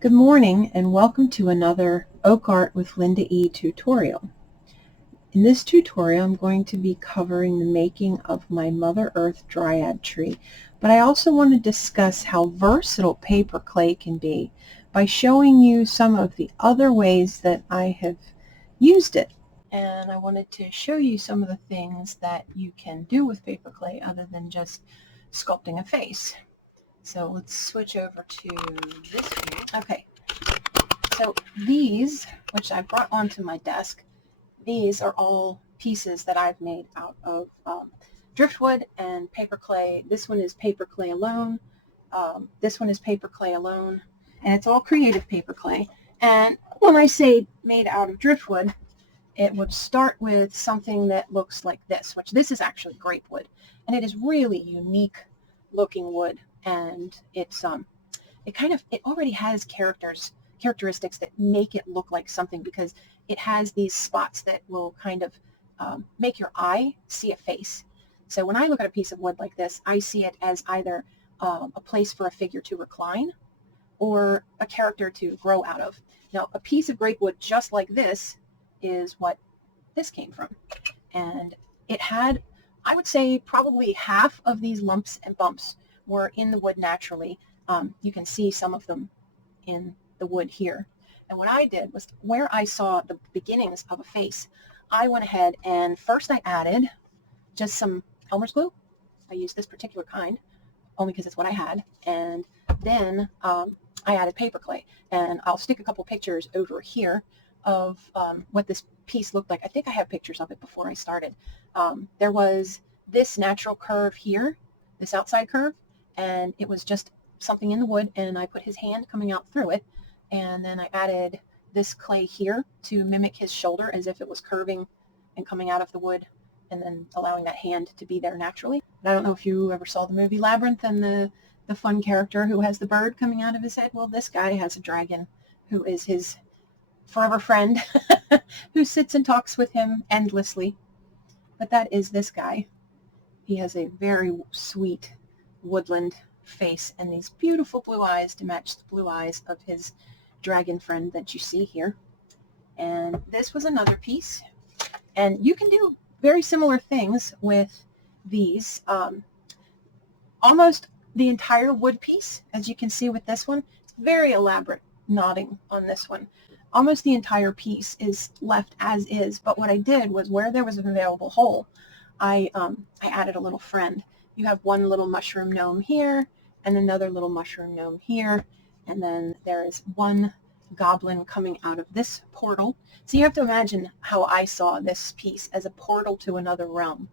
Good morning and welcome to another Oak Art with LindaE tutorial. In this tutorial I'm going to be covering the making of my Mother Earth Dryad tree, but I also want to discuss how versatile paper clay can be by showing you some of the other ways that I have used it. And I wanted to show you some of the things that you can do with paper clay other than just sculpting a face. So let's switch over to this view. Okay. So these, which I brought onto my desk, these are all pieces that I've made out of driftwood and paper clay. This one is paper clay alone. This one is paper clay alone. And it's all creative paper clay. And when I say made out of driftwood, it would start with something that looks like this, which this is actually grape wood. And it is really unique looking wood. And it's it already has characteristics that make it look like something, because it has these spots that will kind of make your eye see a face. So when I look at a piece of wood like this, I see it as either a place for a figure to recline or a character to grow out of. Now, a piece of grape wood just like this is what this came from. And it had, I would say, probably half of these lumps and bumps were in the wood naturally. You can see some of them in the wood here. And what I did was, where I saw the beginnings of a face, I went ahead and first I added just some Elmer's glue. I used this particular kind only because it's what I had. And then I added paper clay. And I'll stick a couple pictures over here of what this piece looked like. I think I have pictures of it before I started. There was this natural curve here, this outside curve, and it was just something in the wood, and I put his hand coming out through it, and then I added this clay here to mimic his shoulder as if it was curving and coming out of the wood, and then allowing that hand to be there naturally. And I don't know if you ever saw the movie Labyrinth and the fun character who has the bird coming out of his head. Well, this guy has a dragon who is his forever friend who sits and talks with him endlessly. But that is this guy. He has a very sweet woodland face and these beautiful blue eyes to match the blue eyes of his dragon friend that you see here. And this was another piece. And you can do very similar things with these. Almost the entire wood piece, as you can see with this one, it's very elaborate knotting on this one. Almost the entire piece is left as is, but what I did was, where there was an available hole, I added a little friend. You have one little mushroom gnome here, and another little mushroom gnome here, and then there is one goblin coming out of this portal. So you have to imagine how I saw this piece, as a portal to another realm.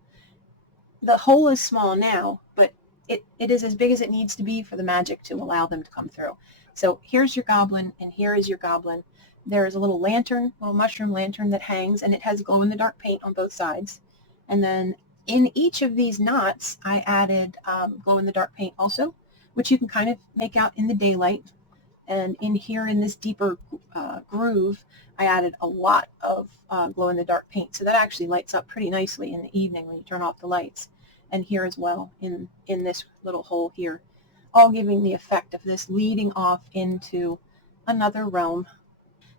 The hole is small now, but it is as big as it needs to be for the magic to allow them to come through. So here's your goblin, and here is your goblin. There is a little lantern, little mushroom lantern that hangs, and it has glow-in-the-dark paint on both sides. And then in each of these knots, I added glow-in-the-dark paint also, which you can kind of make out in the daylight. And in here, in this deeper groove, I added a lot of glow-in-the-dark paint. So that actually lights up pretty nicely in the evening when you turn off the lights. And here as well, in this little hole here, all giving the effect of this leading off into another realm.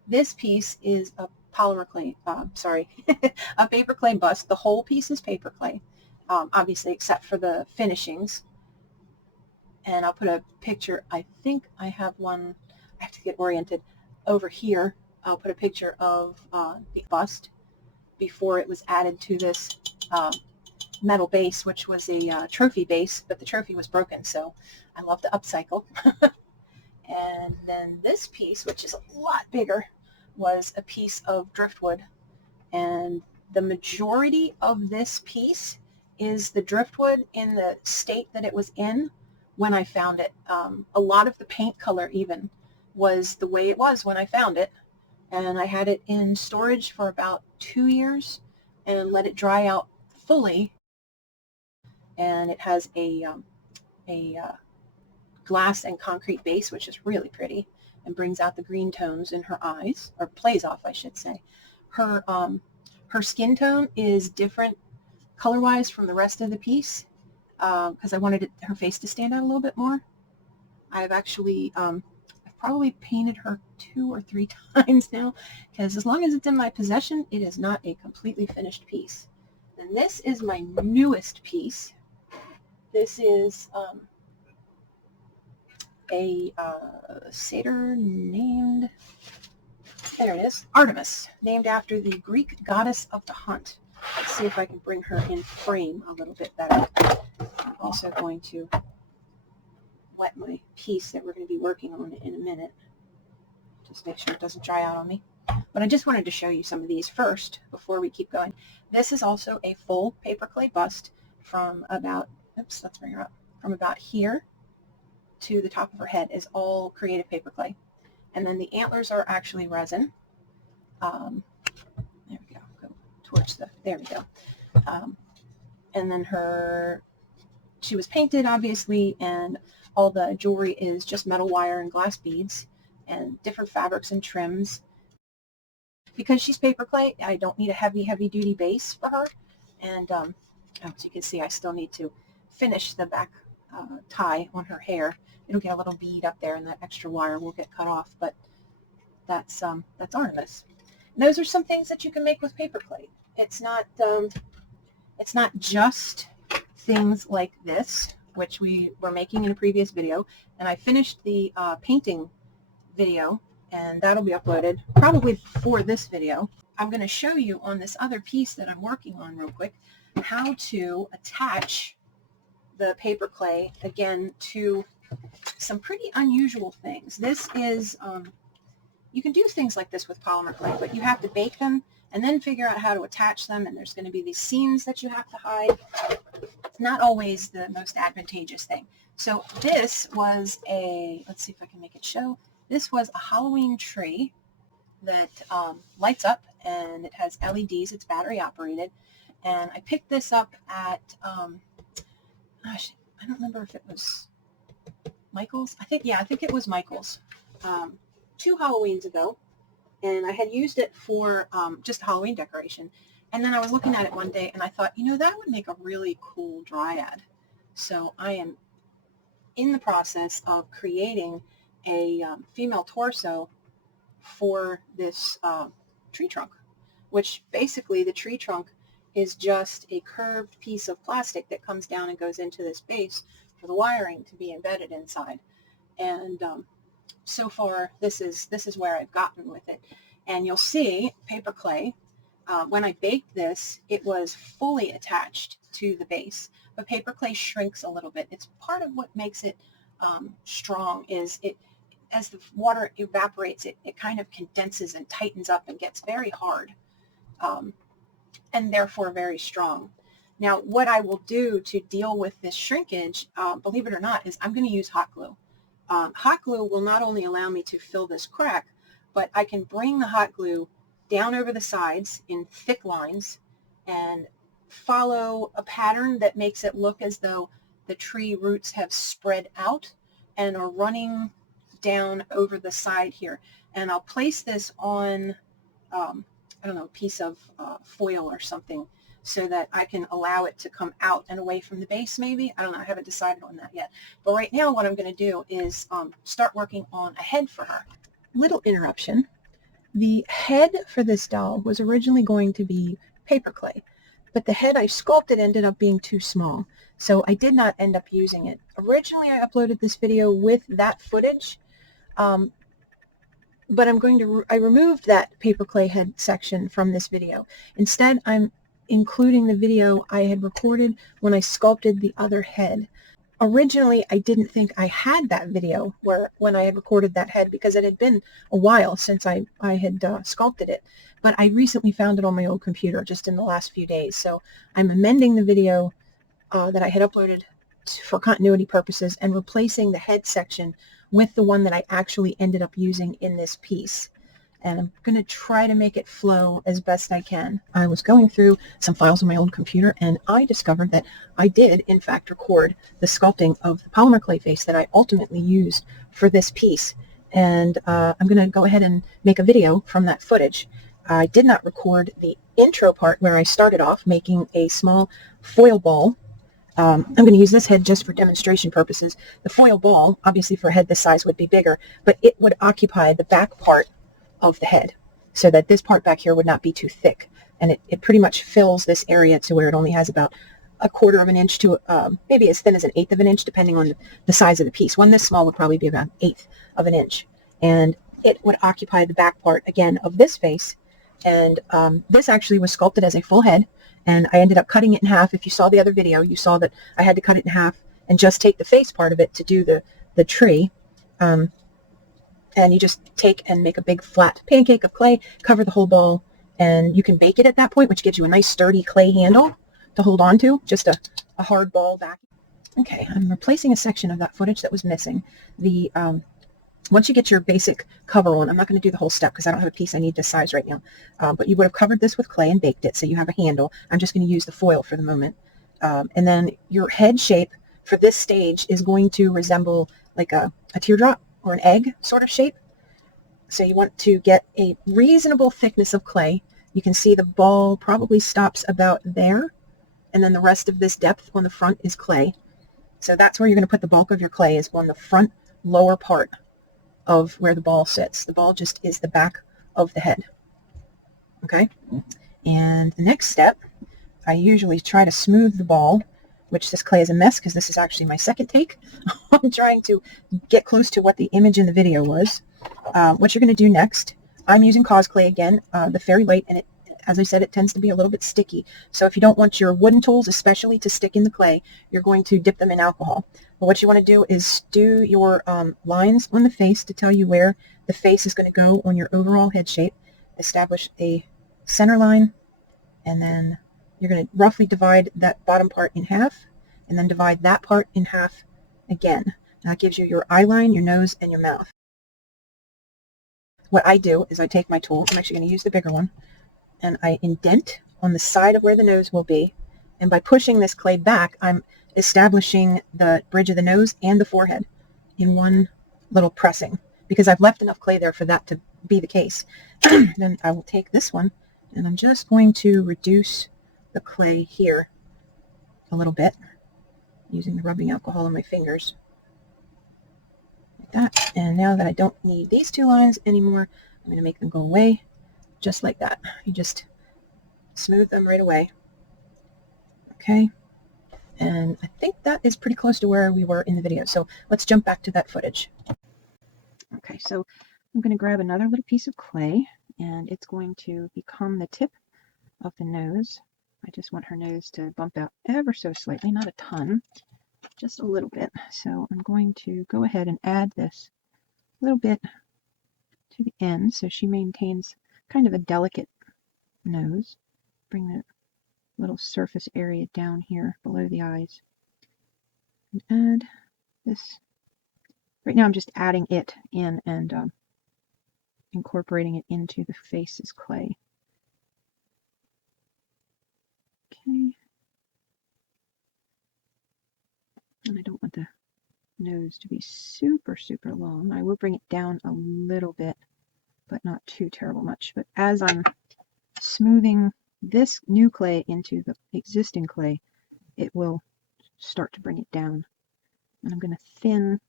This piece is a polymer clay, a paper clay bust. The whole piece is paper clay, obviously, except for the finishings. And I'll put a picture. I think I have one. I have to get oriented. Over here, I'll put a picture of the bust before it was added to this metal base, which was a trophy base, but the trophy was broken, so I love to upcycle. And then this piece, which is a lot bigger, was a piece of driftwood. And the majority of this piece is the driftwood in the state that it was in when I found it. A lot of the paint color even was the way it was when I found it. And I had it in storage for about 2 years and let it dry out fully. And it has a glass and concrete base, which is really pretty and brings out the green tones in her eyes, or plays off, I should say. Her skin tone is different color-wise from the rest of the piece, because I wanted her face to stand out a little bit more. I've actually probably painted her 2 or 3 times now, because as long as it's in my possession, it is not a completely finished piece. And this is my newest piece. This is a satyr named, there it is, Artemis, named after the Greek goddess of the hunt. Let's see if I can bring her in frame a little bit better. I'm also going to wet my piece that we're going to be working on in a minute. Just make sure it doesn't dry out on me. But I just wanted to show you some of these first before we keep going. This is also a full paper clay bust from about, oops, let's bring her up, from about here to the top of her head is all creative paper clay. And then the antlers are actually resin. There we go. Go towards the, there we go. And then she was painted, obviously, and all the jewelry is just metal wire and glass beads and different fabrics and trims. Because she's paper clay, I don't need a heavy duty base for her. And as you can see, I still need to finish the back tie on her hair. It'll get a little bead up there, and that extra wire will get cut off. But that's Artemis. And those are some things that you can make with paper clay. It's not just things like this, which we were making in a previous video, and I finished the painting video, and that'll be uploaded probably before this video. I'm going to show you on this other piece that I'm working on real quick how to attach the paper clay again to some pretty unusual things. This is, you can do things like this with polymer clay, but you have to bake them and then figure out how to attach them, and there's going to be these seams that you have to hide. It's not always the most advantageous thing. So this was a, let's see if I can make it show. This was a Halloween tree that lights up, and it has LEDs. It's battery operated. And I picked this up at, gosh, I don't remember if it was Michael's. I think it was Michael's 2 Halloweens ago. And I had used it for just Halloween decoration. And then I was looking at it one day, and I thought, you know, that would make a really cool Dryad. So I am in the process of creating a female torso for this tree trunk, which basically the tree trunk is just a curved piece of plastic that comes down and goes into this base for the wiring to be embedded inside. And so far, this is where I've gotten with it. And you'll see paper clay. When I baked this, it was fully attached to the base. But paper clay shrinks a little bit. It's part of what makes it strong. Is it, as the water evaporates, it kind of condenses and tightens up and gets very hard, and therefore very strong. Now, what I will do to deal with this shrinkage, believe it or not, is I'm going to use hot glue. Hot glue will not only allow me to fill this crack, but I can bring the hot glue down over the sides in thick lines and follow a pattern that makes it look as though the tree roots have spread out and are running down over the side here. And I'll place this on, I don't know, a piece of foil or something so that I can allow it to come out and away from the base maybe. I don't know, I haven't decided on that yet. But right now what I'm going to do is start working on a head for her. Little interruption. The head for this doll was originally going to be paper clay, but the head I sculpted ended up being too small, so I did not end up using it. Originally I uploaded this video with that footage, but I removed that paper clay head section from this video. Instead, I'm including the video I had recorded when I sculpted the other head. Originally, I didn't think I had that video when I had recorded that head because it had been a while since I had sculpted it. But I recently found it on my old computer just in the last few days. So I'm amending the video that I had uploaded for continuity purposes and replacing the head section with the one that I actually ended up using in this piece. And I'm going to try to make it flow as best I can. I was going through some files on my old computer, and I discovered that I did, in fact, record the sculpting of the polymer clay face that I ultimately used for this piece. And I'm going to go ahead and make a video from that footage. I did not record the intro part where I started off making a small foil ball I'm going to use this head just for demonstration purposes. The foil ball, obviously for a head this size, would be bigger, but it would occupy the back part of the head so that this part back here would not be too thick. And it pretty much fills this area to where it only has about 1/4 of an inch to maybe as thin as 1/8 of an inch, depending on the size of the piece. One this small would probably be about 1/8 of an inch. And it would occupy the back part, again, of this face. And this actually was sculpted as a full head, and I ended up cutting it in half. If you saw the other video, you saw that I had to cut it in half and just take the face part of it to do the tree. And you just take and make a big flat pancake of clay, cover the whole ball, and you can bake it at that point, which gives you a nice sturdy clay handle to hold on to, just a hard ball back. Okay, I'm replacing a section of that footage that was missing. Once you get your basic cover on, I'm not going to do the whole step because I don't have a piece I need this size right now, but you would have covered this with clay and baked it, so you have a handle. I'm just going to use the foil for the moment. And then your head shape for this stage is going to resemble like a teardrop or an egg sort of shape. So you want to get a reasonable thickness of clay. You can see the ball probably stops about there, and then the rest of this depth on the front is clay. So that's where you're going to put the bulk of your clay, is on the front lower part of where the ball sits. The ball just is the back of the head. Okay? And the next step, I usually try to smooth the ball, which this clay is a mess because this is actually my second take. I'm trying to get close to what the image in the video was. What you're going to do next, I'm using cause clay again, the Fairy Light, and as I said, it tends to be a little bit sticky. So if you don't want your wooden tools especially to stick in the clay, you're going to dip them in alcohol. But what you want to do is do your lines on the face to tell you where the face is going to go on your overall head shape. Establish a center line, and then you're going to roughly divide that bottom part in half, and then divide that part in half again. Now that gives you your eye line, your nose, and your mouth. What I do is I take my tool, I'm actually going to use the bigger one, and I indent on the side of where the nose will be. And by pushing this clay back, I'm establishing the bridge of the nose and the forehead in one little pressing, because I've left enough clay there for that to be the case. Then I will take this one, and I'm just going to reduce the clay here a little bit, using the rubbing alcohol on my fingers. Like that. And now that I don't need these two lines anymore, I'm going to make them go away. Just like that. You just smooth them right away. Okay. And I think that is pretty close to where we were in the video. So let's jump back to that footage. Okay, so I'm going to grab another little piece of clay, and it's going to become the tip of the nose. I just want her nose to bump out ever so slightly, not a ton, just a little bit. So I'm going to go ahead and add this little bit to the end so she maintains kind of a delicate nose. Bring that little surface area down here below the eyes. And add this. Right now I'm just adding it in and incorporating it into the face's clay. Okay. And I don't want the nose to be super, super long. I will bring it down a little bit, but not too terrible much. But as I'm smoothing this new clay into the existing clay, it will start to bring it down. And I'm going to thin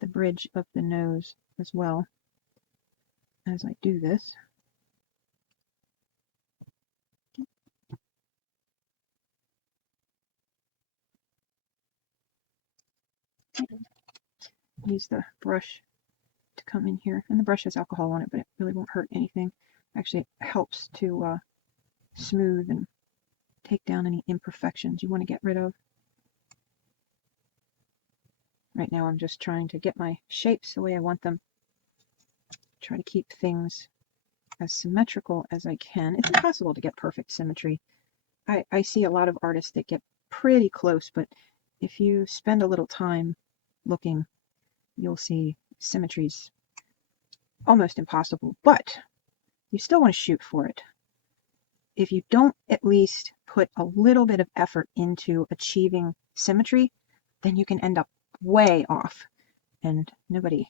the bridge of the nose as well as I do this. Use the brush to come in here, and the brush has alcohol on it, but it really won't hurt anything. Actually, it helps to smooth and take down any imperfections you want to get rid of. Right now I'm just trying to get my shapes the way I want them. Try to keep things as symmetrical as I can. It's impossible to get perfect symmetry. I see a lot of artists that get pretty close, but if you spend a little time looking, you'll see symmetry's almost impossible, but you still want to shoot for it. If you don't at least put a little bit of effort into achieving symmetry, then you can end up way off. And nobody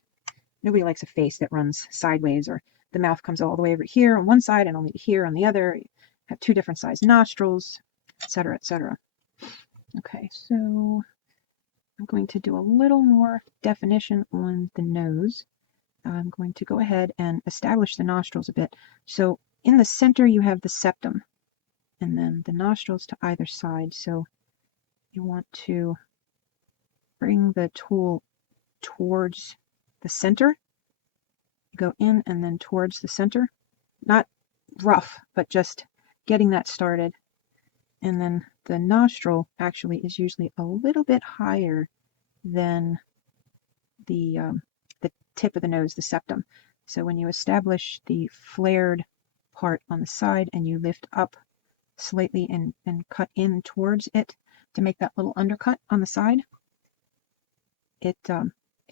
likes a face that runs sideways, or the mouth comes all the way over here on one side and only here on the other. You have two different sized nostrils, etc., etc. Okay, so I'm going to do a little more definition on the nose. I'm going to go ahead and establish the nostrils a bit. So in the center you have the septum, and then the nostrils to either side. So you want to bring the tool towards the center, go in and then towards the center. Not rough, but just getting that started. And then the nostril actually is usually a little bit higher than the tip of the nose, the septum. So when you establish the flared part on the side and you lift up slightly and cut in towards it to make that little undercut on the side, it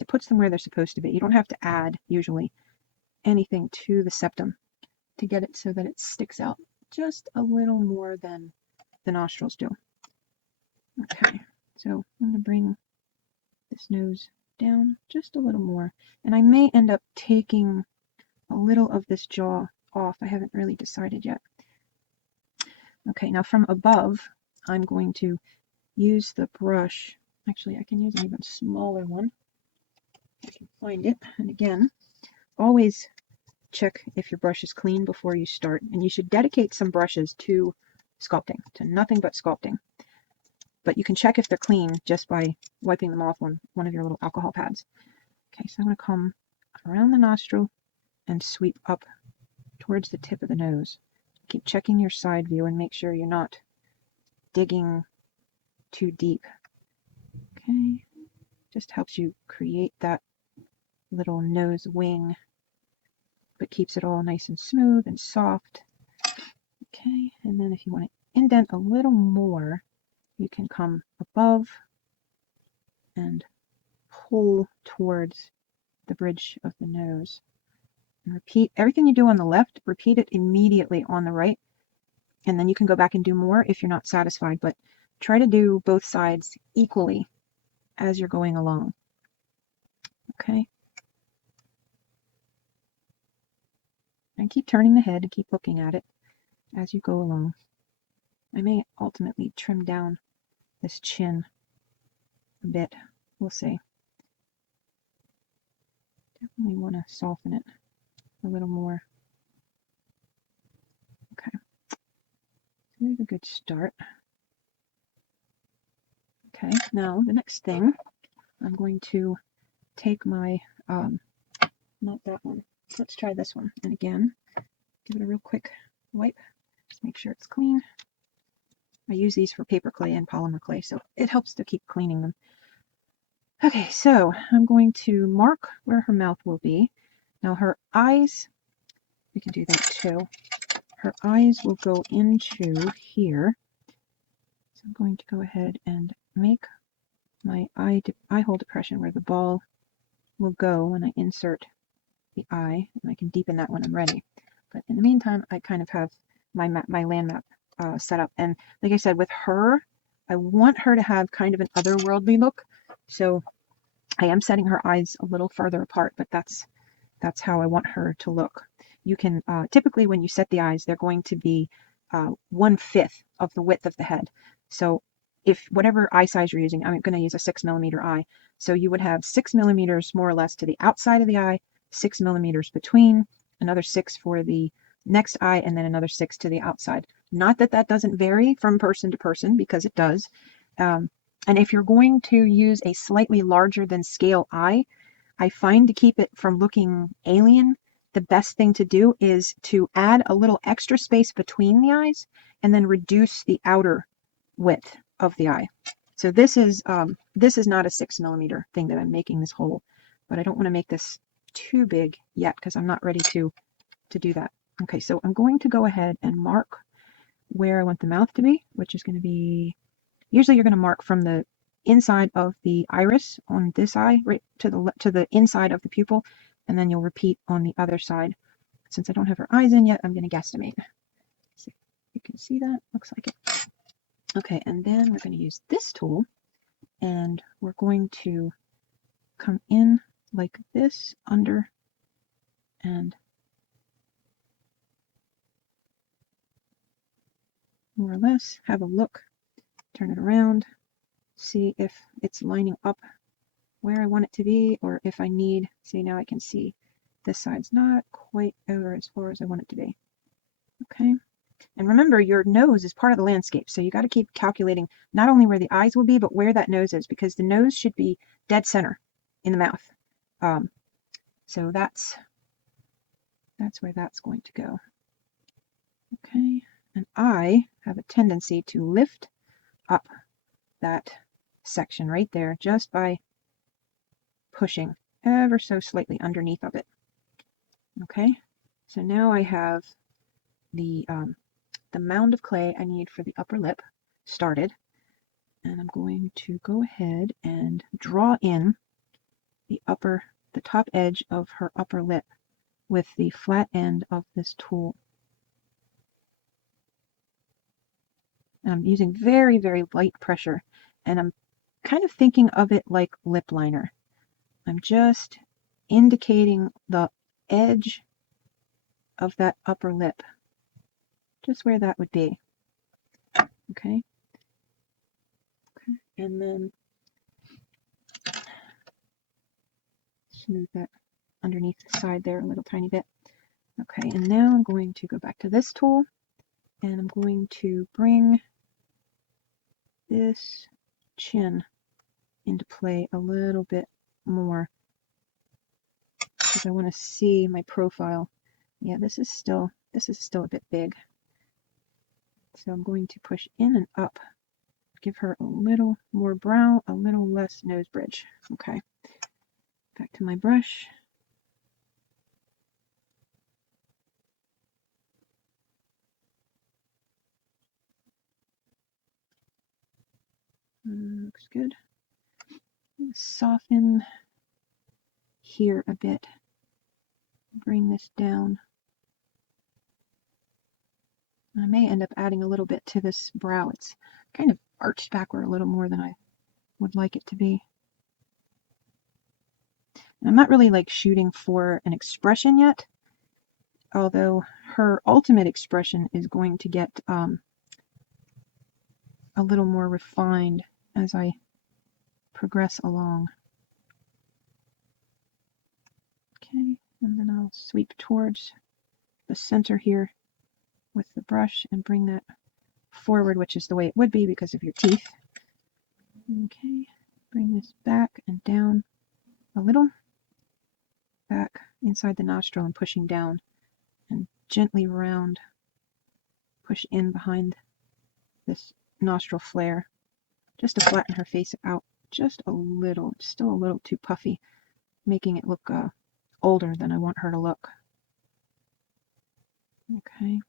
puts them where they're supposed to be. You don't have to add usually anything to the septum to get it so that it sticks out just a little more than the nostrils do. Okay, so I'm going to bring this nose down just a little more, and I may end up taking a little of this jaw off. I haven't really decided yet. Okay, now from above, I'm going to use the brush. Actually, I can use an even smaller one. I can find it. And again, always check if your brush is clean before you start. And you should dedicate some brushes to sculpting, to nothing but sculpting. But you can check if they're clean just by wiping them off on one of your little alcohol pads. Okay, so I'm going to come around the nostril and sweep up towards the tip of the nose. Keep checking your side view and make sure you're not digging too deep. Okay, just helps you create that little nose wing, but keeps it all nice and smooth and soft. Okay, and then if you want to indent a little more, you can come above and pull towards the bridge of the nose. And repeat everything you do on the left, repeat it immediately on the right, and then you can go back and do more if you're not satisfied, but try to do both sides equally as you're going along. Okay? And keep turning the head and keep looking at it as you go along. I may ultimately trim down this chin a bit. We'll see. Definitely want to soften it a little more. Okay. Here's a good start. Okay, now the next thing, I'm going to take my, not that one. Let's try this one. And again, give it a real quick wipe. Just make sure it's clean. I use these for paper clay and polymer clay, so it helps to keep cleaning them. Okay, so I'm going to mark where her mouth will be. Now her eyes, we can do that too. Her eyes will go into here. So I'm going to go ahead and make my eye hole depression where the ball will go when I insert the eye, and I can deepen that when I'm ready. But in the meantime, I kind of have my land map set up. And like I said, with her, I want her to have kind of an otherworldly look. So I am setting her eyes a little further apart, but that's how I want her to look. You can, typically when you set the eyes, they're going to be 1/5 of the width of the head. So if whatever eye size you're using, I'm going to use a 6mm eye. So you would have 6mm more or less to the outside of the eye, 6mm between, another 6 for the next eye, and then another 6 to the outside. Not that that doesn't vary from person to person, because it does. And if you're going to use a slightly larger than scale eye, I find to keep it from looking alien, the best thing to do is to add a little extra space between the eyes and then reduce the outer width of the eye. So this is not a 6mm thing that I'm making this hole, but I don't want to make this too big yet because I'm not ready to do that. Okay, so I'm going to go ahead and mark where I want the mouth to be, which is going to be, usually you're going to mark from the inside of the iris on this eye, right to the inside of the pupil, and then you'll repeat on the other side. Since I don't have her eyes in yet, I'm going to guesstimate. See if you can see that. Looks like it. Okay, and then we're going to use this tool, and we're going to come in like this, under, and more or less have a look, turn it around, see if it's lining up where I want it to be, or if I need, see, now I can see this side's not quite over as far as I want it to be. Okay. And remember, your nose is part of the landscape, so you got to keep calculating not only where the eyes will be, but where that nose is, because the nose should be dead center in the mouth. So that's where that's going to go. Okay, and I have a tendency to lift up that section right there just by pushing ever so slightly underneath of it. Okay, so now I have the mound of clay I need for the upper lip started, and I'm going to go ahead and draw in the top edge of her upper lip with the flat end of this tool. And I'm using very, very light pressure, and I'm kind of thinking of it like lip liner. I'm just indicating the edge of that upper lip, just where that would be. Okay. And then smooth that underneath the side there a little tiny bit. Okay, and now I'm going to go back to this tool, and I'm going to bring this chin into play a little bit more, because I want to see my profile. Yeah, this is still a bit big. So I'm going to push in and up, give her a little more brow, a little less nose bridge. Okay, back to my brush. Looks good. Soften here a bit. Bring this down. I may end up adding a little bit to this brow. It's kind of arched backward a little more than I would like it to be. And I'm not really like shooting for an expression yet, although her ultimate expression is going to get a little more refined as I progress along. Okay, and then I'll sweep towards the center here with the brush and bring that forward, which is the way it would be because of your teeth. Okay, bring this back and down a little, back inside the nostril and pushing down, and gently round, push in behind this nostril flare, just to flatten her face out just a little. It's still a little too puffy, making it look older than I want her to look. Okay,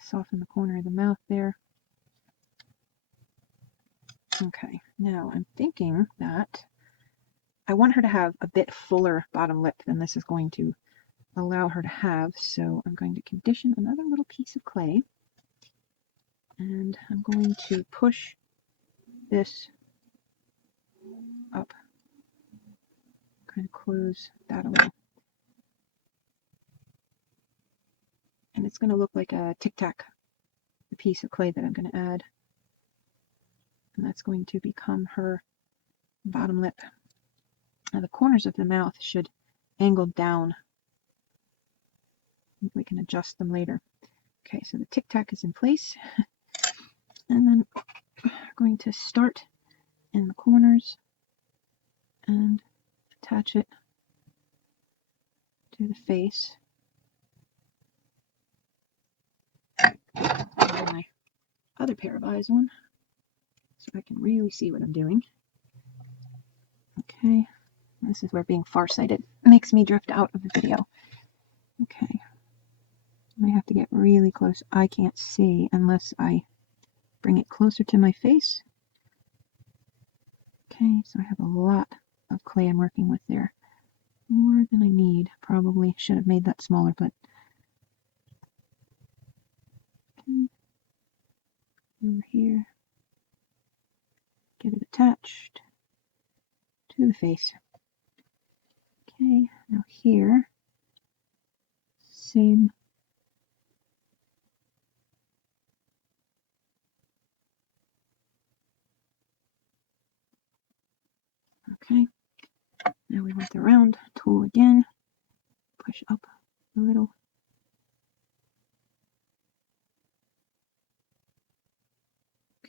soften the corner of the mouth there. Okay, now I'm thinking that I want her to have a bit fuller bottom lip than this is going to allow her to have, so I'm going to condition another little piece of clay, and I'm going to push this up, kind of close that a little. And it's going to look like a tic-tac, the piece of clay that I'm going to add. And that's going to become her bottom lip. Now the corners of the mouth should angle down. We can adjust them later. Okay, so the tic-tac is in place. And then we're going to start in the corners and attach it to the face. Put my other pair of eyes on so I can really see what I'm doing. Okay, this is where being farsighted makes me drift out of the video. Okay, I have to get really close. I can't see unless I bring it closer to my face. Okay, so I have a lot of clay I'm working with there. More than I need. Probably should have made that smaller, but okay. Over here. Get it attached to the face. Okay, now here, same. Now we want the round tool again. Push up a little.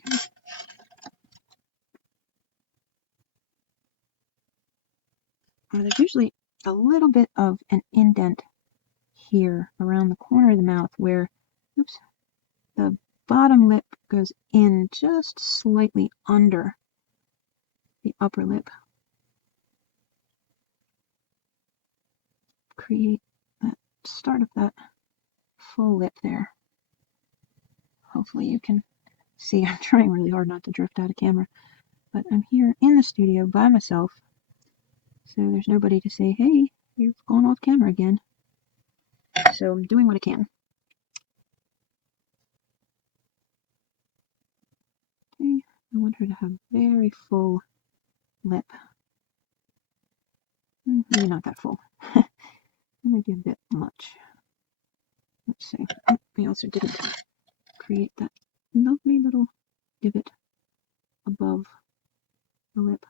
Okay. There's usually a little bit of an indent here around the corner of the mouth where, oops, the bottom lip goes in just slightly under the upper lip. Create that start of that full lip there. Hopefully you can see. I'm trying really hard not to drift out of camera, but I'm here in the studio by myself, so there's nobody to say, hey, you've gone off camera again. So I'm doing what I can. Okay, I want her to have very full lip. Maybe not that full. Maybe a bit much. Let's see. I also didn't create that lovely little divot above the lip.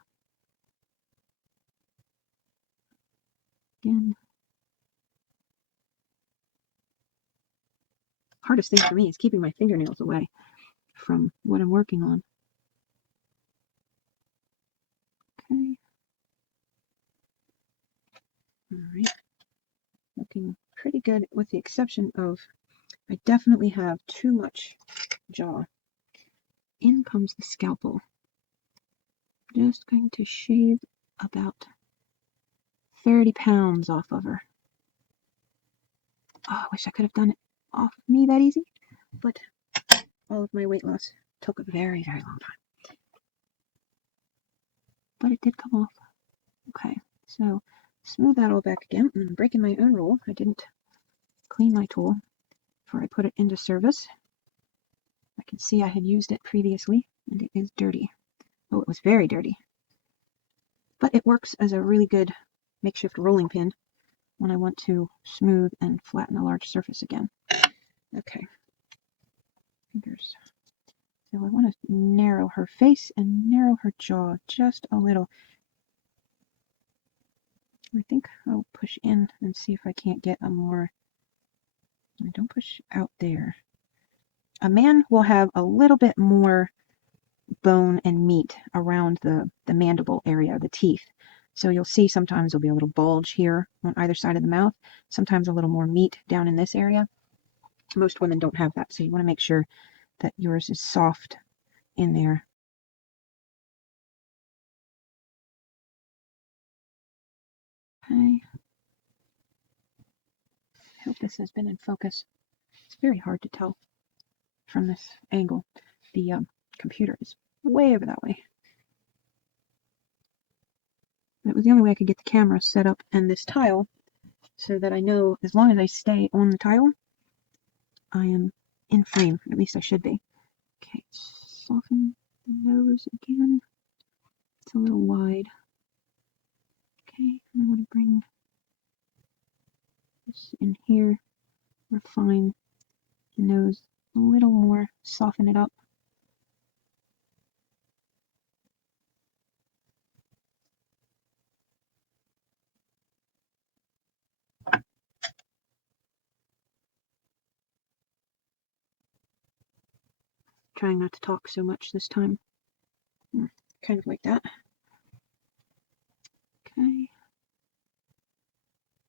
Again. Hardest thing for me is keeping my fingernails away from what I'm working on. Okay. Alright. Looking pretty good with the exception of I definitely have too much jaw. In comes the scalpel. Just going to shave about 30 pounds off of her. Oh, I wish I could have done it off of me that easy, but all of my weight loss took a very, very long time. But it did come off. Okay, so smooth that all back again. I'm breaking my own rule. I didn't clean my tool before I put it into service. I can see I had used it previously, and it is dirty. Oh, it was very dirty. But it works as a really good makeshift rolling pin when I want to smooth and flatten a large surface again. Okay. Fingers. So I want to narrow her face and narrow her jaw just a little. I think I'll push in and see if I can't get a more... Don't push out there. A man will have a little bit more bone and meat around the mandible area, the teeth. So you'll see sometimes there'll be a little bulge here on either side of the mouth, sometimes a little more meat down in this area. Most women don't have that, so you want to make sure that yours is soft in there. Okay. I hope this has been in focus. It's very hard to tell from this angle. The computer is way over that way. It was the only way I could get the camera set up and this tile so that I know as long as I stay on the tile, I am in frame. At least I should be. Okay, soften the nose again. It's a little wide. Okay, I want to bring this in here, refine the nose a little more, soften it up. Trying not to talk so much this time. Kind of like that. Okay.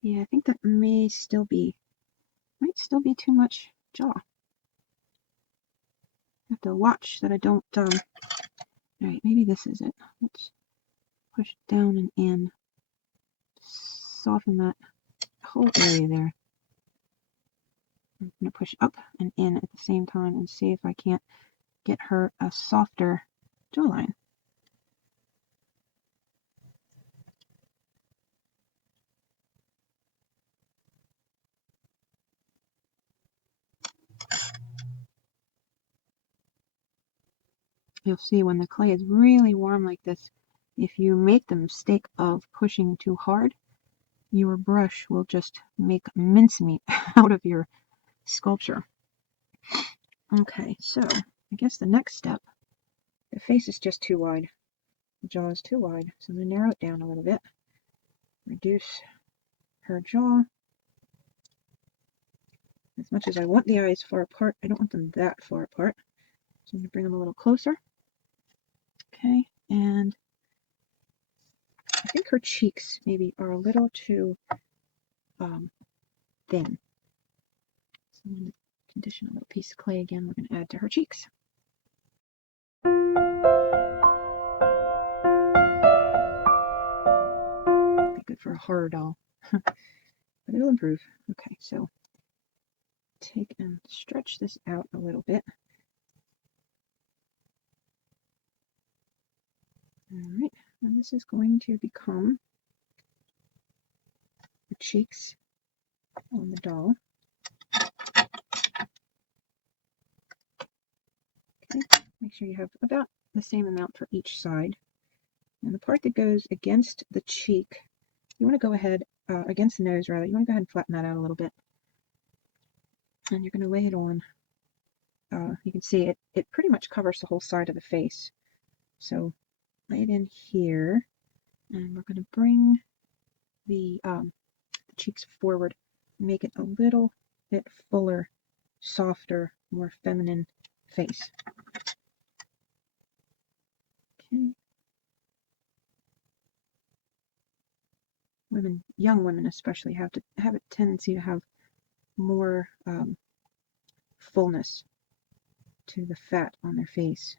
Yeah, I think that might still be too much jaw. I have to watch that I don't, alright, maybe this is it. Let's push down and in. Soften that whole area there. I'm going to push up and in at the same time and see if I can't get her a softer jawline. You'll see when the clay is really warm like this, if you make the mistake of pushing too hard, your brush will just make mincemeat out of your sculpture. Okay, so I guess the next step, the face is just too wide. The jaw is too wide, so I'm going to narrow it down a little bit. reduce her jaw. As much as I want the eyes far apart, I don't want them that far apart. So I'm going to bring them a little closer. Okay, and I think her cheeks maybe are a little too thin. So I'm going to condition a little piece of clay again. We're going to add to her cheeks. Be good for a horror doll, but it'll improve. Okay, so take and stretch this out a little bit. Alright, and this is going to become the cheeks on the doll. Okay, make sure you have about the same amount for each side. And the part that goes against the cheek, you want to go ahead, against the nose rather, you want to go ahead and flatten that out a little bit. And you're going to lay it on. You can see it pretty much covers the whole side of the face. So lay it in here, and we're going to bring the cheeks forward, make it a little bit fuller, softer, more feminine face. Okay. Women, young women especially, have a tendency to have more fullness to the fat on their face.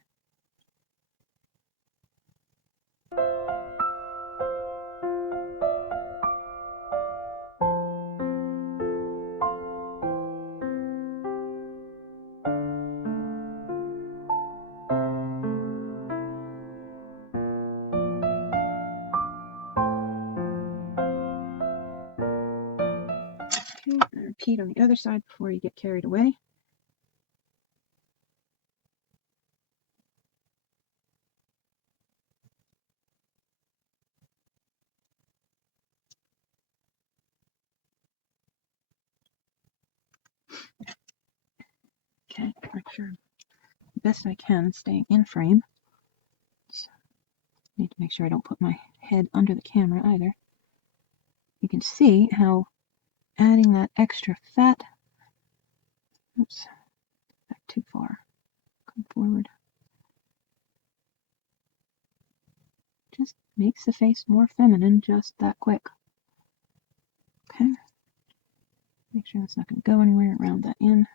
Okay, and repeat on the other side before you get carried away. Okay, make sure the best I can staying in frame. So, need to make sure I don't put my head under the camera either. You can see how adding that extra fat, oops, back too far, come forward, just makes the face more feminine just that quick. Okay, make sure that's not going to go anywhere, round that in.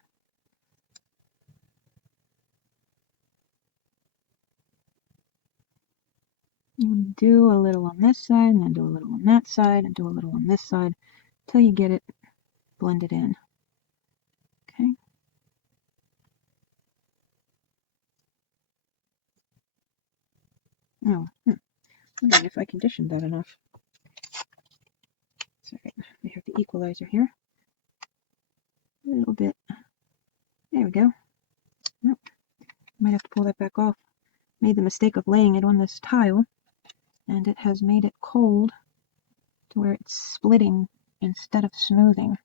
You want to do a little on this side, and then do a little on that side, and do a little on this side, till you get it blended in. Okay. Oh, wondering if I conditioned that enough. Sorry, we have the equalizer here. A little bit. There we go. Nope. Might have to pull that back off. Made the mistake of laying it on this tile, and it has made it cold to where it's splitting instead of smoothing.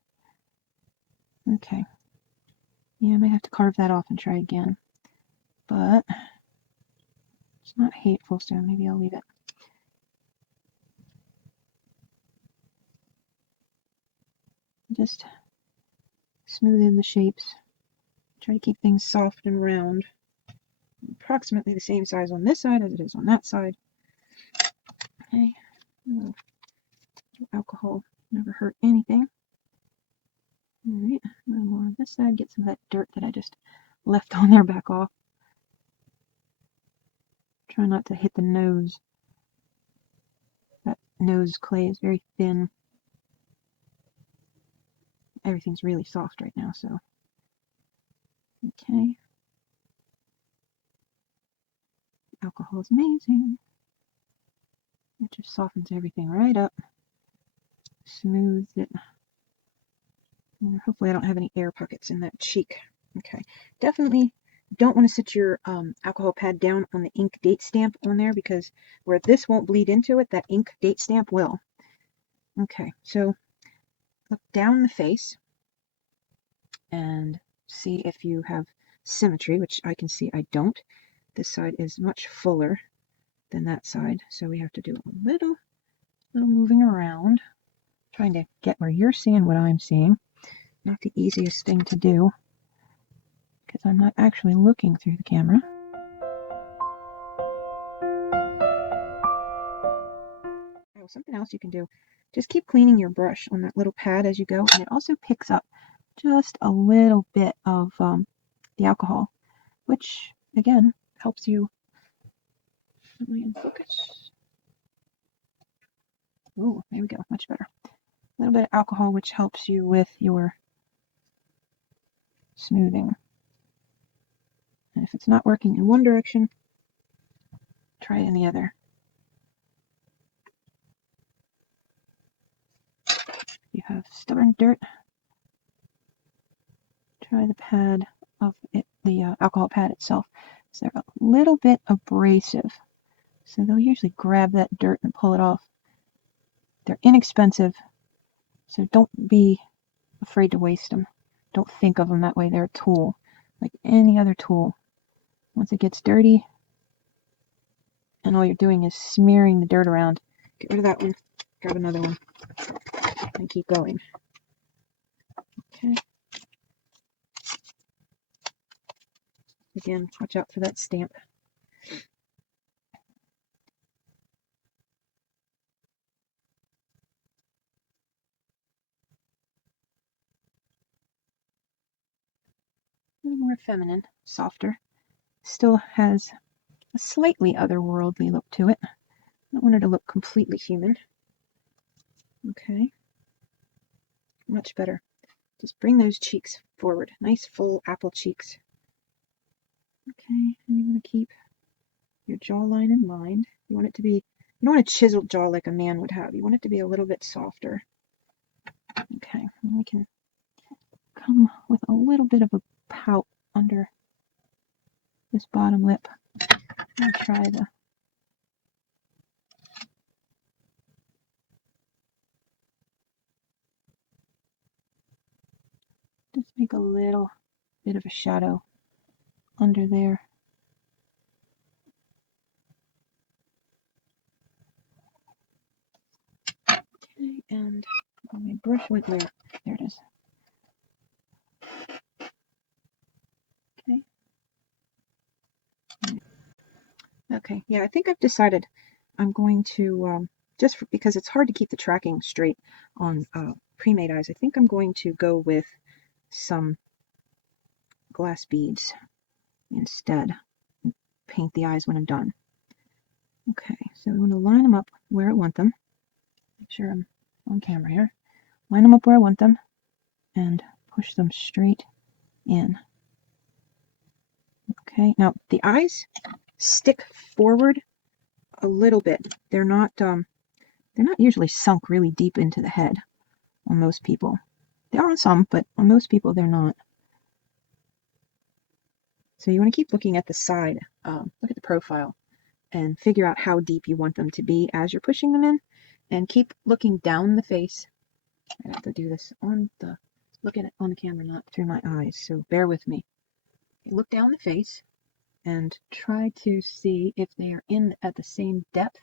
Okay. Yeah, I might have to carve that off and try again. But it's not hateful, so maybe I'll leave it. Just smooth in the shapes. Try to keep things soft and round. Approximately the same size on this side as it is on that side. Okay. Alcohol never hurt anything. Alright, a little more on this side. Get some of that dirt that I just left on there back off. Try not to hit the nose. That nose clay is very thin. Everything's really soft right now, so. Okay. Alcohol is amazing. It just softens everything right up. Smooths it. And hopefully I don't have any air pockets in that cheek. Okay. Definitely don't want to sit your alcohol pad down on the ink date stamp on there, because where this won't bleed into it, that ink date stamp will. Okay, so look down the face and see if you have symmetry, which I can see I don't. This side is much fuller than that side, so we have to do a little little moving around, trying to get where you're seeing what I'm seeing. Not the easiest thing to do because I'm not actually looking through the camera. Oh, something else you can do. Just keep cleaning your brush on that little pad as you go, and it also picks up just a little bit of the alcohol, which again helps you. Am I in focus? Oh, there we go, much better. A little bit of alcohol, which helps you with your smoothing. And if it's not working in one direction, try it in the other. If you have stubborn dirt, try the pad of it, the alcohol pad itself. So they're a little bit abrasive. So they'll usually grab that dirt and pull it off. They're inexpensive, so don't be afraid to waste them. Don't think of them that way. They're a tool, like any other tool. Once it gets dirty, and all you're doing is smearing the dirt around, get rid of that one, grab another one, and keep going. Okay. Again, watch out for that stamp. A little more feminine, softer. Still has a slightly otherworldly look to it. I don't want her to look completely human. Okay. Much better. Just bring those cheeks forward. Nice full apple cheeks. Okay, and you want to keep your jawline in mind. You want it to be, you don't want a chiseled jaw like a man would have. You want it to be a little bit softer. Okay, and we can come with a little bit of a pout under this bottom lip. And try the just make a little bit of a shadow under there. Okay, and my brush went where? There it is. Okay. Okay, yeah, I think I've decided I'm going to, because it's hard to keep the tracking straight on pre-made eyes, I think I'm going to go with some glass beads instead and paint the eyes when I'm done. Okay, so we want to line them up where I want them. Make sure I'm on camera here. Line them up where I want them and push them straight in. Okay, now the eyes stick forward a little bit. They're not usually sunk really deep into the head on most people. They are on some, but on most people they're not. So you want to keep looking at the side, look at the profile, and figure out how deep you want them to be as you're pushing them in, and keep looking down the face. I have to do this look at it on the camera, not through my eyes, so bear with me. Look down the face and try to see if they are in at the same depth.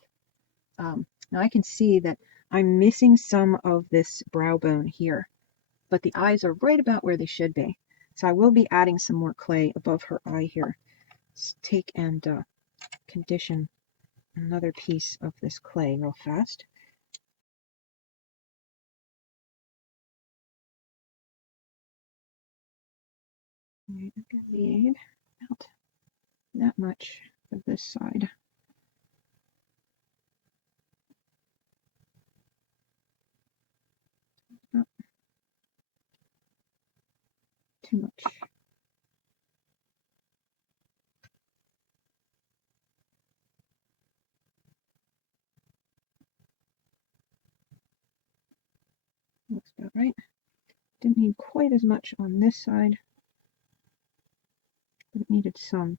Now I can see that I'm missing some of this brow bone here, but the eyes are right about where they should be. So I will be adding some more clay above her eye here. Let's take and condition another piece of this clay real fast. I'm going to need about that much of this side. Not too much. Looks about right. Didn't need quite as much on this side, but it needed some.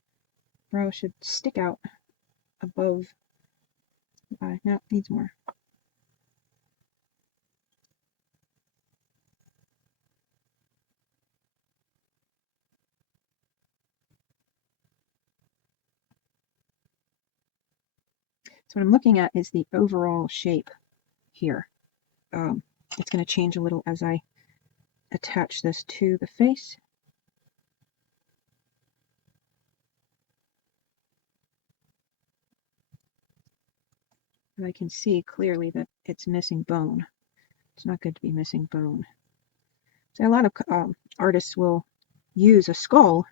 Brow should stick out above the eye. No, it needs more. So what I'm looking at is the overall shape here. It's going to change a little as I attach this to the face. And I can see clearly that it's missing bone. It's not good to be missing bone. So a lot of artists will use a skull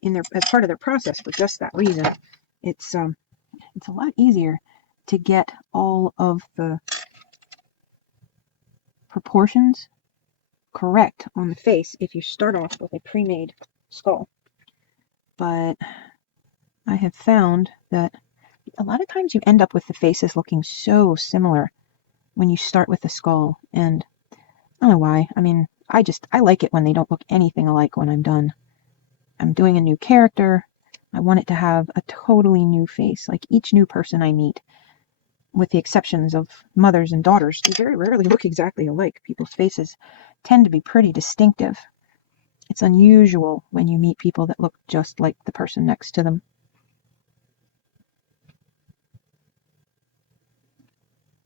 in their as part of their process for just that reason. It's a lot easier to get all of the proportions correct on the face if you start off with a pre-made skull. But I have found that a lot of times you end up with the faces looking so similar when you start with the skull, and I don't know why. I mean, I like it when they don't look anything alike when I'm done. I'm doing a new character. I want it to have a totally new face. Like each new person I meet, with the exceptions of mothers and daughters, they very rarely look exactly alike. People's faces tend to be pretty distinctive. It's unusual when you meet people that look just like the person next to them.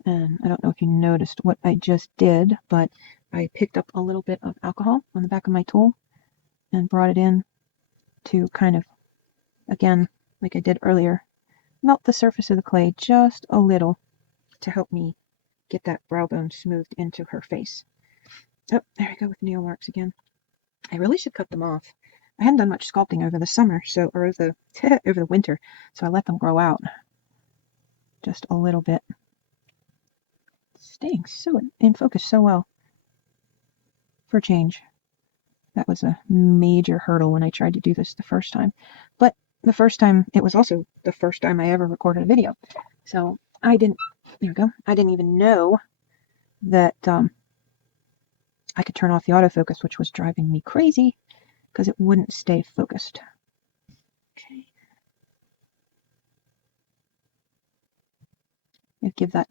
And I don't know if you noticed what I just did, but I picked up a little bit of alcohol on the back of my tool and brought it in to kind of, again, like I did earlier, melt the surface of the clay just a little to help me get that brow bone smoothed into her face. Oh, there we go with nail marks again. I really should cut them off. I hadn't done much sculpting over the summer, or over the winter, so I let them grow out just a little bit. Staying so in focus so well for a change. That was a major hurdle when I tried to do this the first time. But the first time, it was also the first time I ever recorded a video. So I didn't, there we go, I didn't even know that I could turn off the autofocus, which was driving me crazy because it wouldn't stay focused. Okay. I'll give that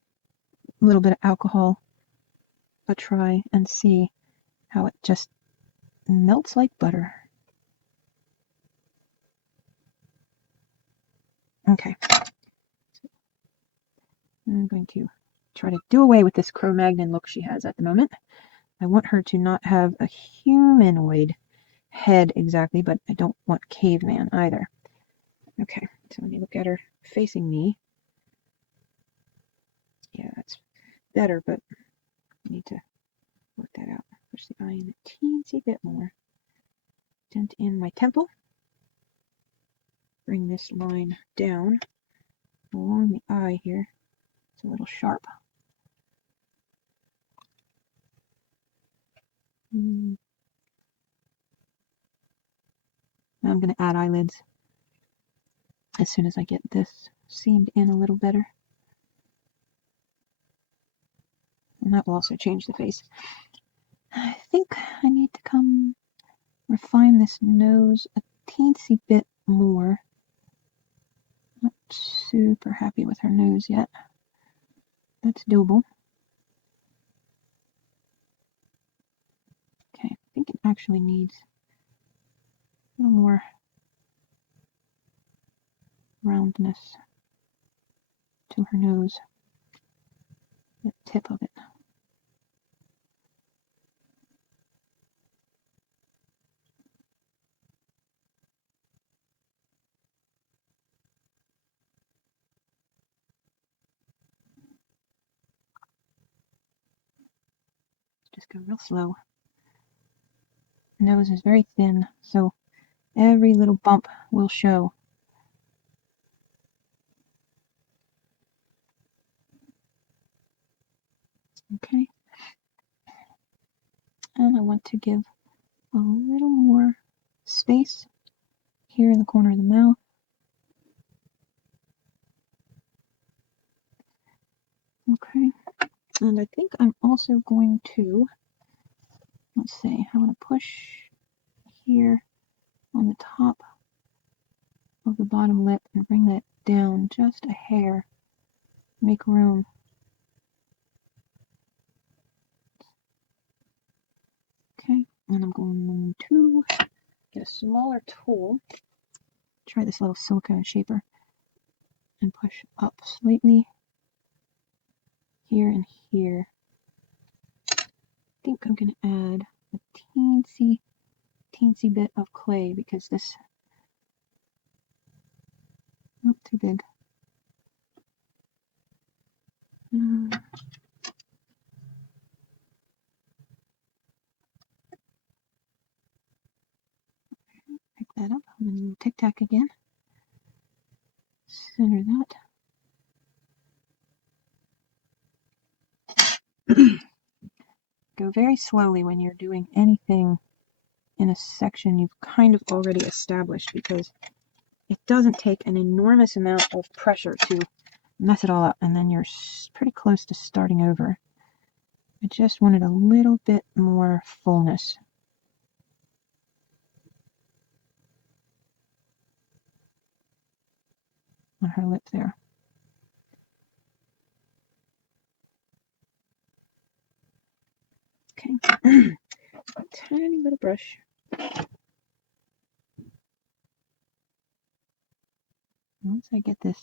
little bit of alcohol a try and see how it just melts like butter. Okay. I'm going to try to do away with this Cro-Magnon look she has at the moment. I want her to not have a humanoid head exactly, but I don't want caveman either. Okay, so let me look at her facing me. Yeah, that's better, but I need to work that out. Push the eye in a teensy bit more. Dent in my temple. Bring this line down along the eye here. It's a little sharp. Now I'm going to add eyelids as soon as I get this seamed in a little better. And that will also change the face. I think I need to come refine this nose a teensy bit more. Not super happy with her nose yet. That's doable. Okay, I think it actually needs a little more roundness to her nose. The tip of it. Just go real slow. Nose is very thin, so every little bump will show. Okay. And I want to give a little more space here in the corner of the mouth. Okay. And I think I'm also going to, let's see, I want to push here on the top of the bottom lip and bring that down just a hair. Make room. Okay, and I'm going to get a smaller tool. Try this little silicone shaper and push up slightly here and here. I think I'm going to add a teensy bit of clay because this, not too big. Pick that up, and then tic tac again. Center that. Go very slowly when you're doing anything in a section you've kind of already established, because it doesn't take an enormous amount of pressure to mess it all up, and then you're pretty close to starting over. I just wanted a little bit more fullness. On her lip there. Okay, a tiny little brush. Once I get this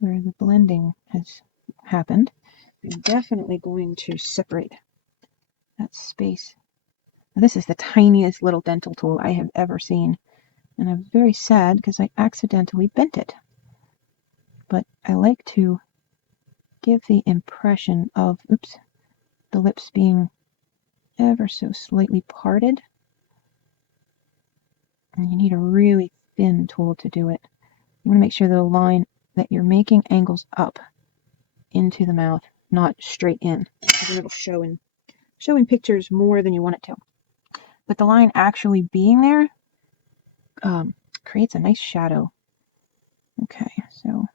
where the blending has happened, I'm definitely going to separate that space. Now, this is the tiniest little dental tool I have ever seen, and I'm very sad because I accidentally bent it. But I like to give the impression of, oops, the lips being ever so slightly parted. And you need a really thin tool to do it. You want to make sure the line that you're making angles up into the mouth, not straight in, because it'll show in pictures more than you want it to. But the line actually being there creates a nice shadow. Okay, so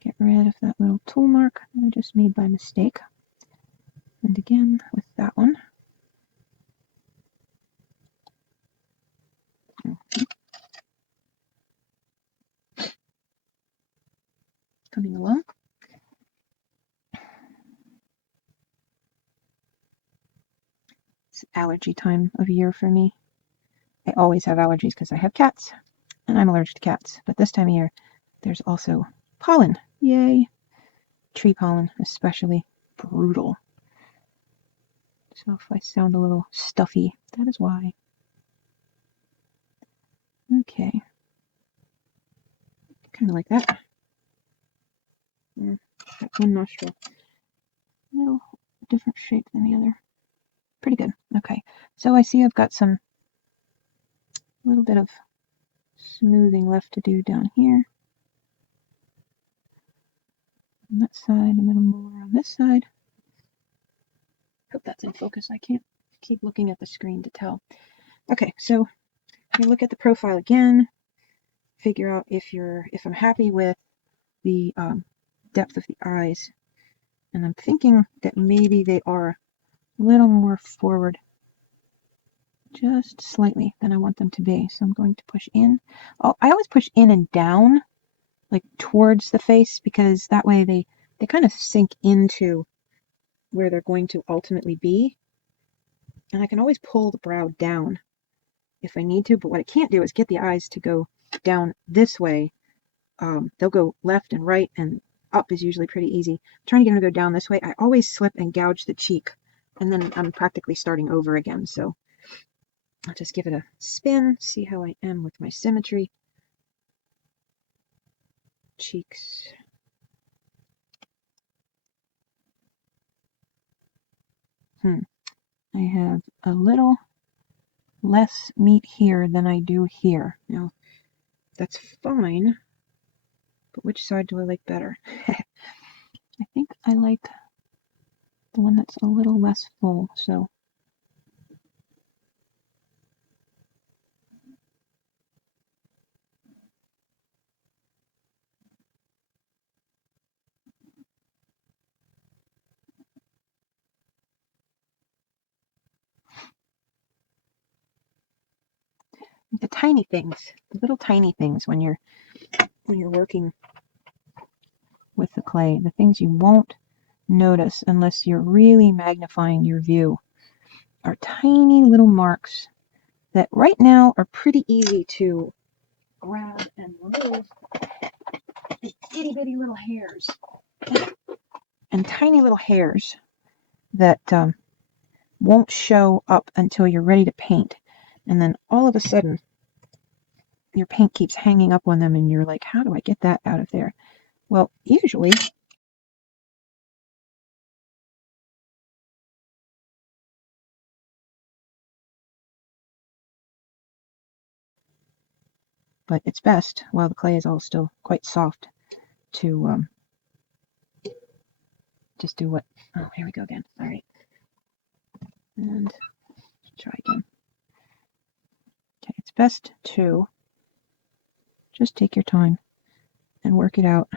get rid of that little tool mark that I just made by mistake. And again with that one. Coming along. It's allergy time of year for me. I always have allergies because I have cats, and I'm allergic to cats. But this time of year, there's also pollen. Yay! Tree pollen, especially brutal. So if I sound a little stuffy, that is why. Okay. Kind of like that. Got one nostril. No, different shape than the other. Pretty good. Okay. So I see I've got some little bit of smoothing left to do down here. On that side, a little more on this side. Hope that's in focus. I can't keep looking at the screen to tell. Okay, so you look at the profile again, figure out if I'm happy with the depth of the eyes, and I'm thinking that maybe they are a little more forward, just slightly, than I want them to be. So I'm going to push in. I always push in and down, like towards the face, because that way they kind of sink into where they're going to ultimately be. And I can always pull the brow down if I need to, but what I can't do is get the eyes to go down this way. They'll go left and right, and up is usually pretty easy. I'm trying to get them to go down this way. I always slip and gouge the cheek, and then I'm practically starting over again. So I'll just give it a spin, see how I am with my symmetry. Cheeks. I have a little less meat here than I do here. Now, that's fine, but which side do I like better? I think I like the one that's a little less full, so the tiny things, the little tiny things when you're working with the clay, the things you won't notice unless you're really magnifying your view, are tiny little marks that right now are pretty easy to grab and remove. Itty bitty little hairs. and tiny little hairs that won't show up until you're ready to paint. And then all of a sudden, your paint keeps hanging up on them and you're like, how do I get that out of there? Well, usually but it's best while the clay is all still quite soft to just do what, oh, here we go again. All right. And try again. Okay, it's best to just take your time and work it out.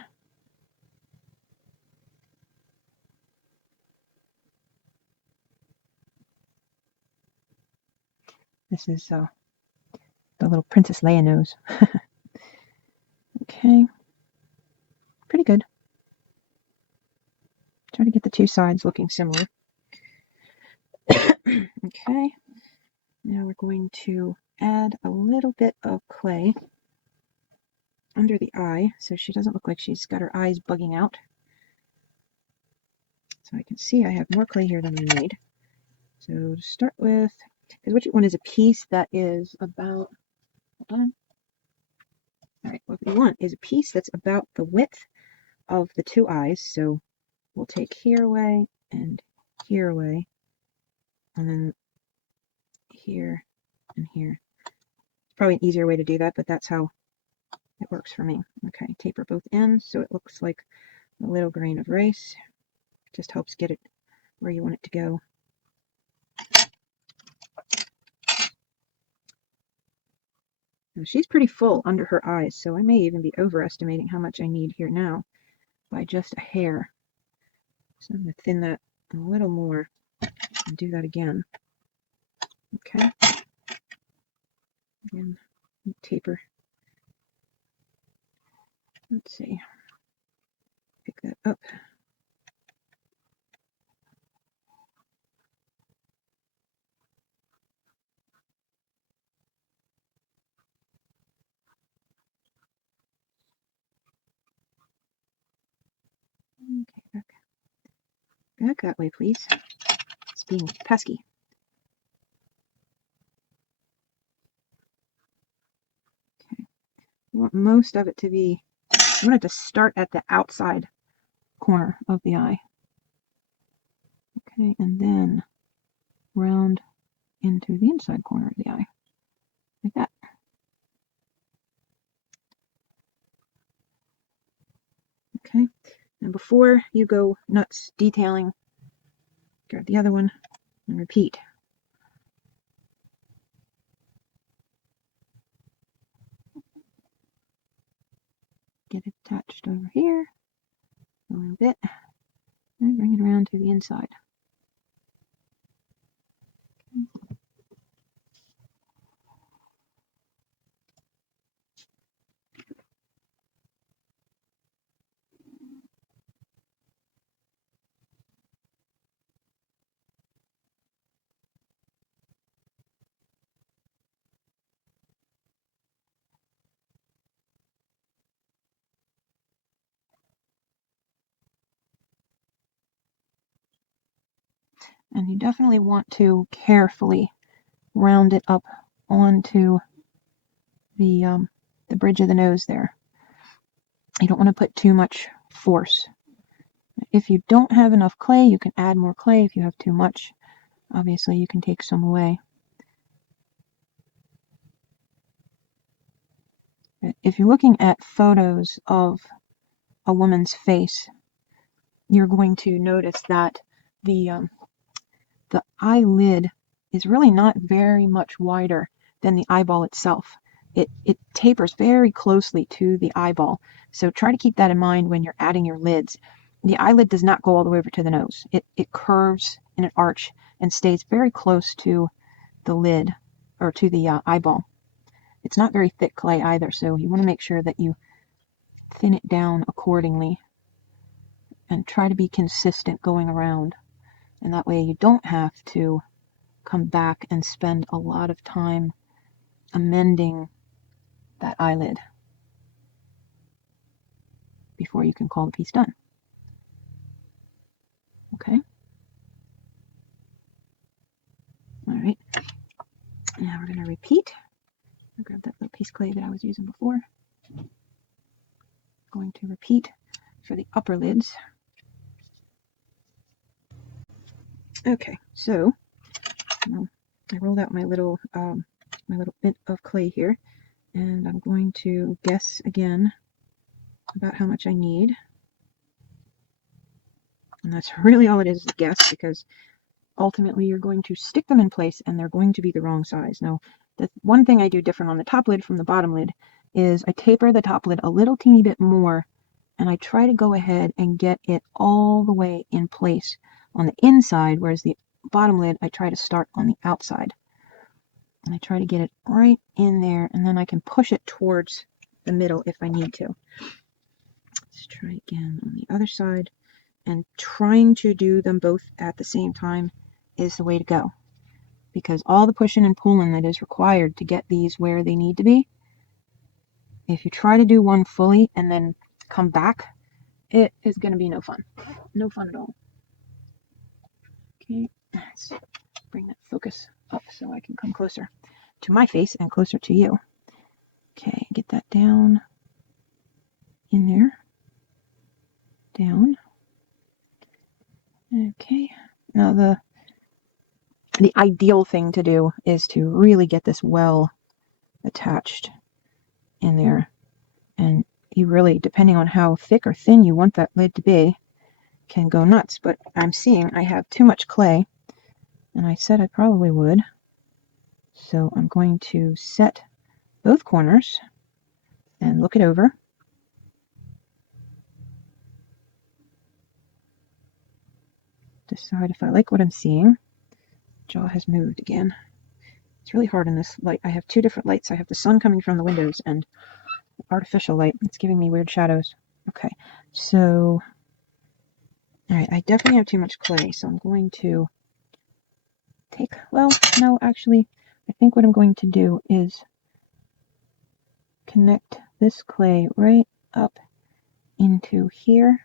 This is the little Princess Leia nose. Okay, pretty good. Try to get the two sides looking similar. Okay, now we're going to add a little bit of clay under the eye so she doesn't look like she's got her eyes bugging out. So I can see I have more clay here than I need. So to start with, because what you want is a piece that is about, hold on. All right, what we want is a piece that's about the width of the two eyes. So we'll take here away and here away, and then here and here. It's probably an easier way to do that, but that's how it works for me. Okay, taper both ends so it looks like a little grain of rice. Just helps get it where you want it to go. Now, she's pretty full under her eyes, so I may even be overestimating how much I need here now by just a hair. So I'm going to thin that a little more and do that again. Okay. Again, taper. Let's see. Pick that up. Okay, back that way, please. It's being pesky. Okay. You want most of it to be, you want it to start at the outside corner of the eye. Okay, and then round into the inside corner of the eye, like that. Okay, and before you go nuts detailing, grab the other one and repeat. Get it attached over here a little bit, and bring it around to the inside. Okay. And you definitely want to carefully round it up onto the bridge of the nose there. You don't want to put too much force. If you don't have enough clay, you can add more clay. If you have too much, obviously you can take some away. If you're looking at photos of a woman's face, you're going to notice that the eyelid is really not very much wider than the eyeball itself. It tapers very closely to the eyeball, so try to keep that in mind when you're adding your lids. The eyelid does not go all the way over to the nose. It curves in an arch and stays very close to the lid, or to the eyeball. It's not very thick clay either, so you want to make sure that you thin it down accordingly and try to be consistent going around. And that way you don't have to come back and spend a lot of time amending that eyelid before you can call the piece done. Okay. All right. Now we're going to repeat. I'll grab that little piece of clay that I was using before. Going to repeat for the upper lids. Okay, so I rolled out my little bit of clay here, and I'm going to guess again about how much I need. And that's really all it is a guess, because ultimately you're going to stick them in place and they're going to be the wrong size. Now, the one thing I do different on the top lid from the bottom lid is I taper the top lid a little teeny bit more, and I try to go ahead and get it all the way in place on the inside, whereas the bottom lid I try to start on the outside. And I try to get it right in there, and then I can push it towards the middle if I need to. Let's try again on the other side. And trying to do them both at the same time is the way to go, because all the pushing and pulling that is required to get these where they need to be, if you try to do one fully and then come back, it is going to be no fun. No fun at all. Okay, let's bring that focus up so I can come closer to my face and closer to you. Okay, get that down in there. Down. Okay, now the ideal thing to do is to really get this well attached in there, and you really, depending on how thick or thin you want that lid to be, can go nuts. But I'm seeing I have too much clay, and I said I probably would, so I'm going to set both corners and look it over. Decide if I like what I'm seeing. Jaw has moved again. It's really hard in this light. I have two different lights. I have the sun coming from the windows and artificial light. It's giving me weird shadows. Okay, so alright, I definitely have too much clay, so I'm going to take, well, no, actually, I think what I'm going to do is connect this clay right up into here.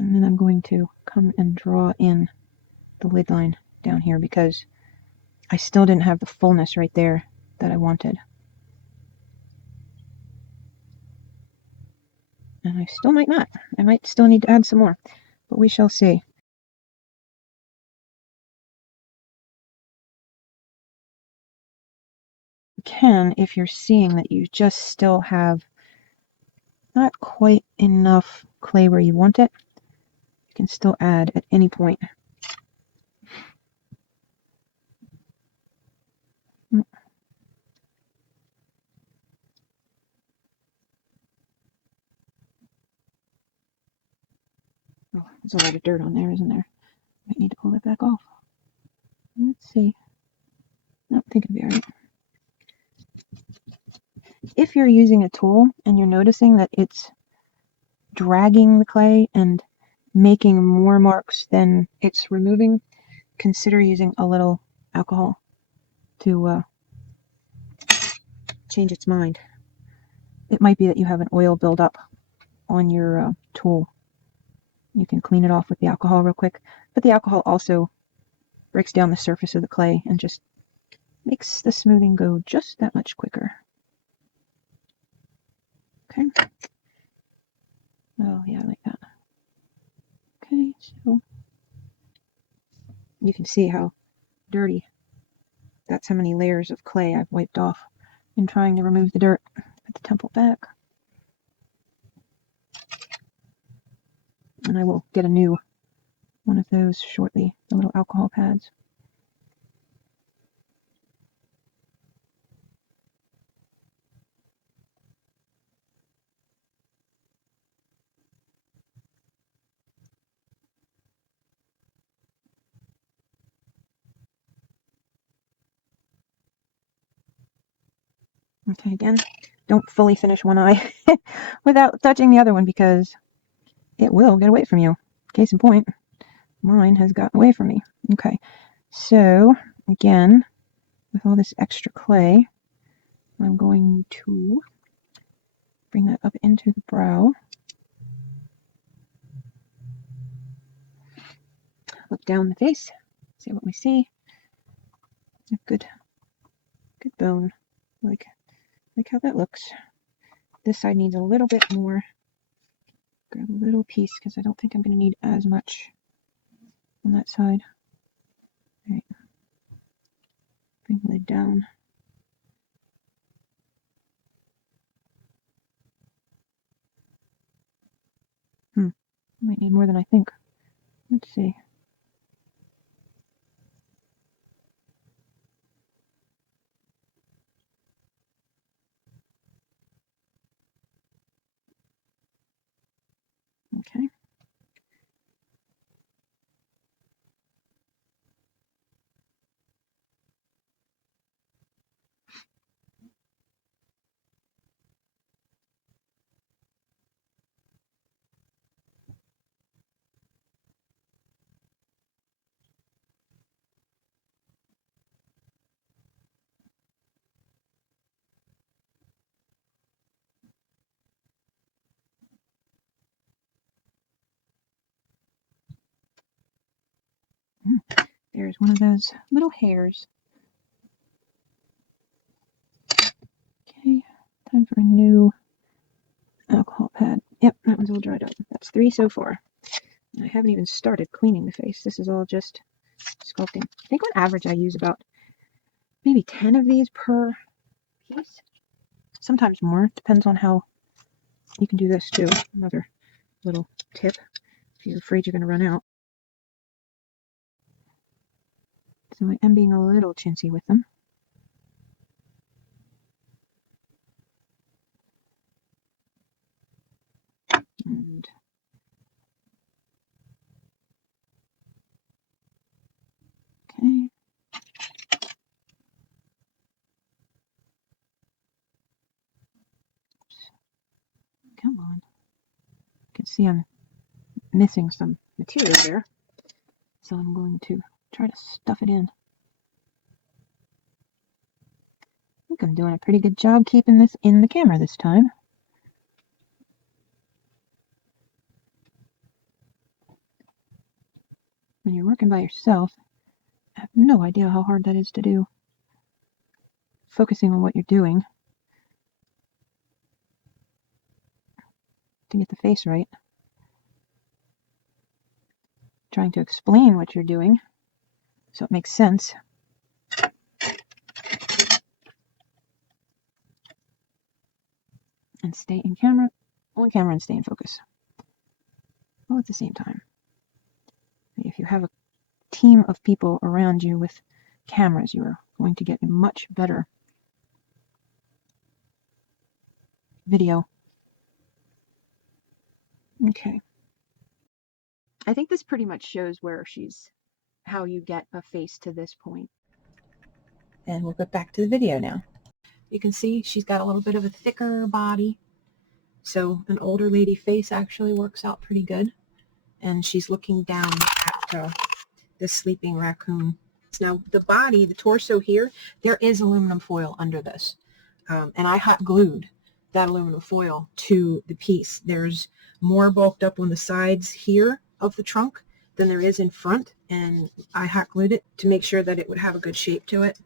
And then I'm going to come and draw in the lid line down here, because I still didn't have the fullness right there that I wanted. And I still might not. I might still need to add some more, but we shall see. You can, if you're seeing that you just still have not quite enough clay where you want it, you can still add at any point. Oh, there's a lot of dirt on there, isn't there? Might need to pull that back off. Let's see. No, I think it'll be alright. If you're using a tool and you're noticing that it's dragging the clay and making more marks than it's removing, consider using a little alcohol to change its mind. It might be that you have an oil buildup on your tool. You can clean it off with the alcohol real quick, but the alcohol also breaks down the surface of the clay and just makes the smoothing go just that much quicker. Okay. Oh yeah, I like that. Okay, so you can see how dirty. That's how many layers of clay I've wiped off in trying to remove the dirt. Put the temple back. And I will get a new one of those shortly, the little alcohol pads. Okay, again, don't fully finish one eye without touching the other one, because it will get away from you. Case in point, mine has gotten away from me. Okay, so again, with all this extra clay, I'm going to bring that up into the brow. Look down the face, see what we see. A good bone. Like how that looks. This side needs a little bit more. Grab a little piece because I don't think I'm going to need as much on that side. All right. Bring the lid down. Might need more than I think. Let's see. Okay. There's one of those little hairs. Okay, time for a new alcohol pad. Yep, that one's all dried up. That's 3 so far. I haven't even started cleaning the face. This is all just sculpting. I think on average I use about maybe 10 of these per piece. Sometimes more. Depends on how you can do this too. Another little tip if you're afraid you're going to run out. So I am being a little chintzy with them. And okay. Come on. You can see I'm missing some material there. So I'm going to try to stuff it in. I think I'm doing a pretty good job keeping this in the camera this time. When you're working by yourself, I have no idea how hard that is to do. Focusing on what you're doing to get the face right. Trying to explain what you're doing so it makes sense. And stay in camera, on camera, and stay in focus. All at the same time. If you have a team of people around you with cameras, you are going to get a much better video. Okay. I think this pretty much shows how you get a face to this point. And we'll get back to the video now. You can see she's got a little bit of a thicker body. So an older lady face actually works out pretty good. And she's looking down at this sleeping raccoon. Now the body, the torso here, there is aluminum foil under this. And I hot glued that aluminum foil to the piece. There's more bulked up on the sides here of the trunk than there is in front. And I hot glued it to make sure that it would have a good shape to it.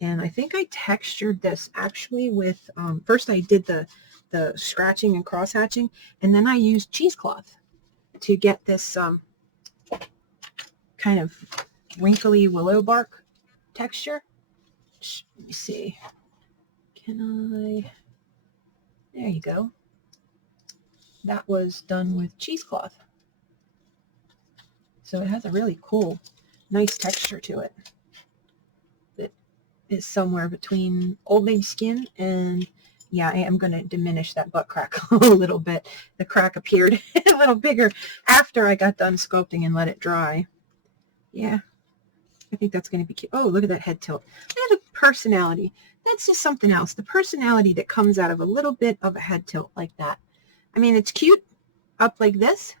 And I think I textured this actually with, first I did the scratching and cross hatching, and then I used cheesecloth to get this kind of wrinkly willow bark texture. Let me see. Can I? There you go. That was done with cheesecloth. So it has a really cool, nice texture to it. That is somewhere between Old Lady skin and, yeah, I am going to diminish that butt crack a little bit. The crack appeared a little bigger after I got done sculpting and let it dry. Yeah, I think that's going to be cute. Oh, look at that head tilt. They have a personality. That's just something else. The personality that comes out of a little bit of a head tilt like that. I mean, it's cute up like this.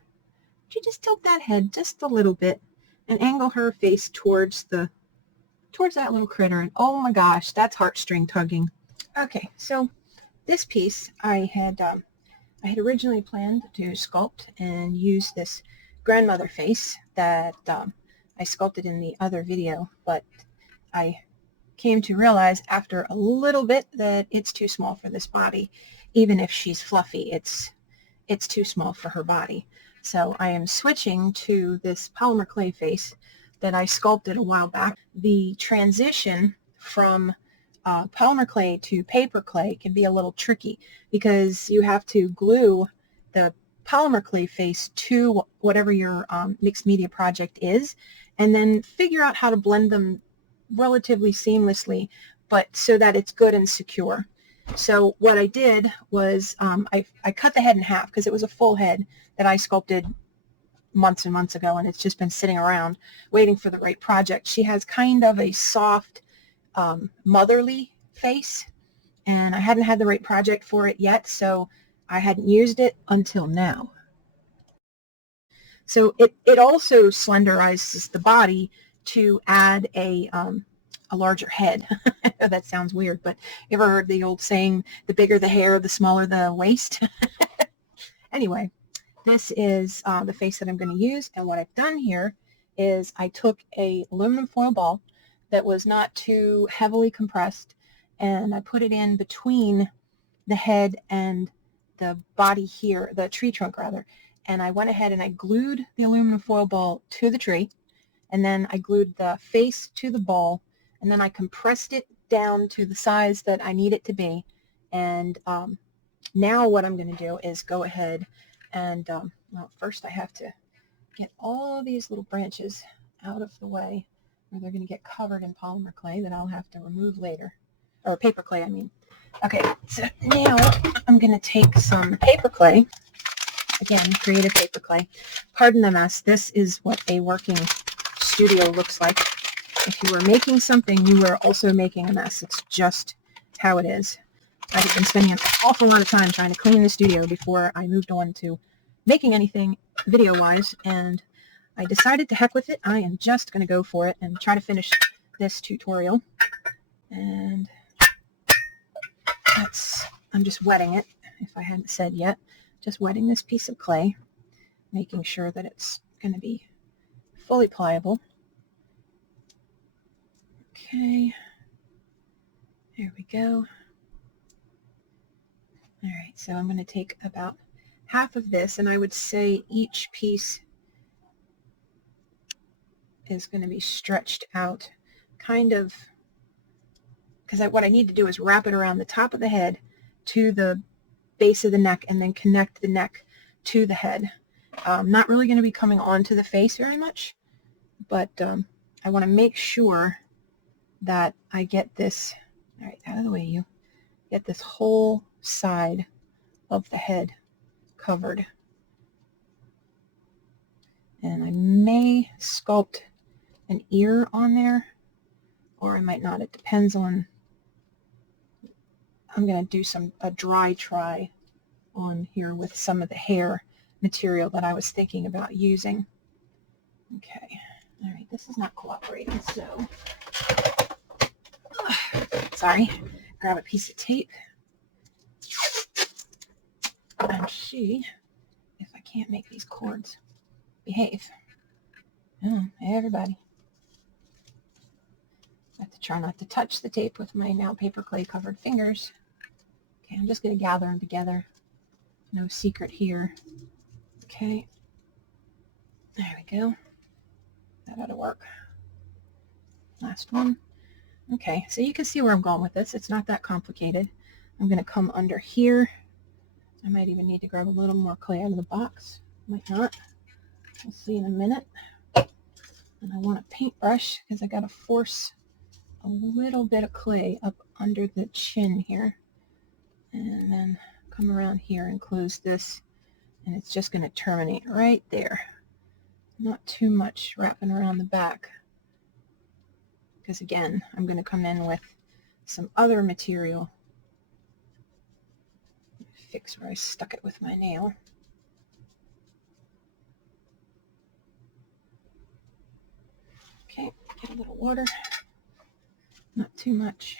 But you just tilt that head just a little bit and angle her face towards that little critter. And oh my gosh, that's heartstring tugging. Okay, so this piece I had originally planned to sculpt and use this grandmother face that I sculpted in the other video, but I came to realize after a little bit that it's too small for this body. Even if she's fluffy, it's too small for her body. So I am switching to this polymer clay face that I sculpted a while back. The transition from polymer clay to paper clay can be a little tricky because you have to glue the polymer clay face to whatever your mixed media project is, and then figure out how to blend them relatively seamlessly, but so that it's good and secure. So what I did was I cut the head in half because it was a full head that I sculpted months and months ago, and it's just been sitting around waiting for the right project. She has kind of a soft motherly face, and I hadn't had the right project for it yet, so I hadn't used it until now. So it also slenderizes the body to add a larger head. That sounds weird, but you ever heard the old saying, the bigger the hair, the smaller the waist? Anyway, this is the face that I'm going to use, and what I've done here is I took a aluminum foil ball that was not too heavily compressed, and I put it in between the head and the body here, the tree trunk rather, and I went ahead and I glued the aluminum foil ball to the tree, and then I glued the face to the ball, and then I compressed it down to the size that I need it to be. And now what I'm going to do is go ahead and, well, first I have to get all these little branches out of the way, or they're going to get covered in polymer clay that I'll have to remove later, or paper clay, I mean. Okay, so now I'm going to take some paper clay, again, creative paper clay. Pardon the mess, this is what a working studio looks like. If you were making something, you were also making a mess. It's just how it is. I have been spending an awful lot of time trying to clean the studio before I moved on to making anything video-wise, and I decided to heck with it. I am just going to go for it and try to finish this tutorial. And I'm just wetting it, if I hadn't said yet. Just wetting this piece of clay, making sure that it's going to be fully pliable. Okay, there we go. All right, so I'm going to take about half of this, and I would say each piece is going to be stretched out kind of, because what I need to do is wrap it around the top of the head to the base of the neck and then connect the neck to the head. Not really going to be coming onto the face very much, but I want to make sure that I get this, all right, out of the way, you get this whole side of the head covered. And I may sculpt an ear on there, or I might not. It depends on, I'm going to do a dry try on here with some of the hair material that I was thinking about using. Okay, all right, this is not cooperating, so sorry, grab a piece of tape and see if I can't make these cords behave. Oh, everybody. I have to try not to touch the tape with my now paper clay covered fingers. Okay, I'm just going to gather them together. No secret here. Okay, there we go. That ought to work. Last one. Okay, so you can see where I'm going with this. It's not that complicated. I'm going to come under here. I might even need to grab a little more clay out of the box. Might not. We'll see in a minute. And I want a paintbrush because I got to force a little bit of clay up under the chin here. And then come around here and close this. And it's just going to terminate right there. Not too much wrapping around the back. Because again, I'm going to come in with some other material. Fix where I stuck it with my nail. Okay, get a little water. Not too much.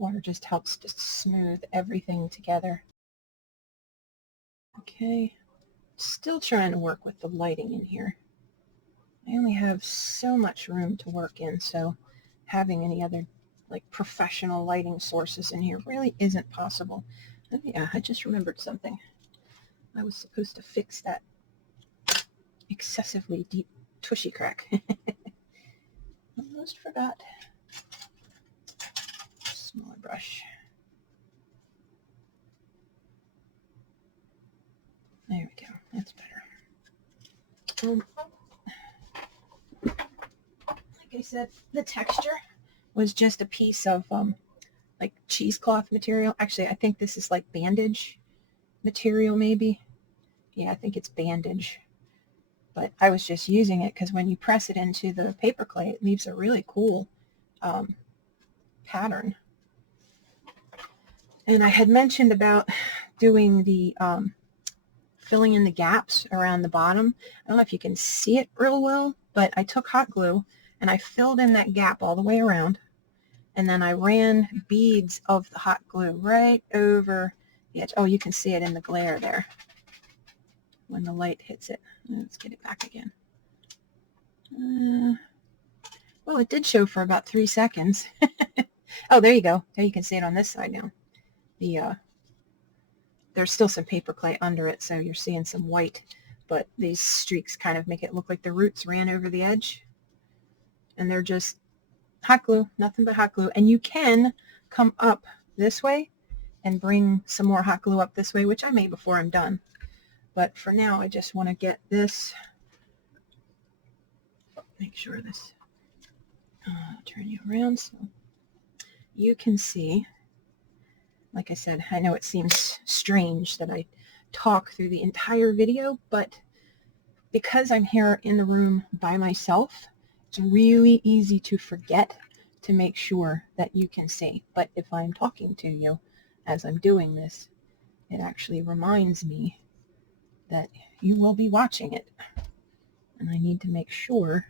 Water just helps to smooth everything together. Okay, still trying to work with the lighting in here. I only have so much room to work in, so having any other like professional lighting sources in here really isn't possible. Oh, yeah, I just remembered something. I was supposed to fix that excessively deep tushy crack. Almost forgot. Smaller brush. There we go. That's better. Like I said, the texture was just a piece of like cheesecloth material. Actually, I think this is like bandage material maybe. Yeah, I think it's bandage. But I was just using it because when you press it into the paper clay, it leaves a really cool pattern. And I had mentioned about doing the filling in the gaps around the bottom. I don't know if you can see it real well, but I took hot glue and I filled in that gap all the way around. And then I ran beads of the hot glue right over the edge. Oh, you can see it in the glare there when the light hits it. Let's get it back again. Well, it did show for about 3 seconds. Oh, there you go. There you can see it on this side now. There's still some paper clay under it, so you're seeing some white, but these streaks kind of make it look like the roots ran over the edge. And they're just hot glue, nothing but hot glue. And you can come up this way and bring some more hot glue up this way, which I may before I'm done. But for now, I just want to get this, make sure this, turn you around so you can see. Like I said, I know it seems strange that I talk through the entire video, but because I'm here in the room by myself, it's really easy to forget to make sure that you can see. But if I'm talking to you as I'm doing this, it actually reminds me that you will be watching it. And I need to make sure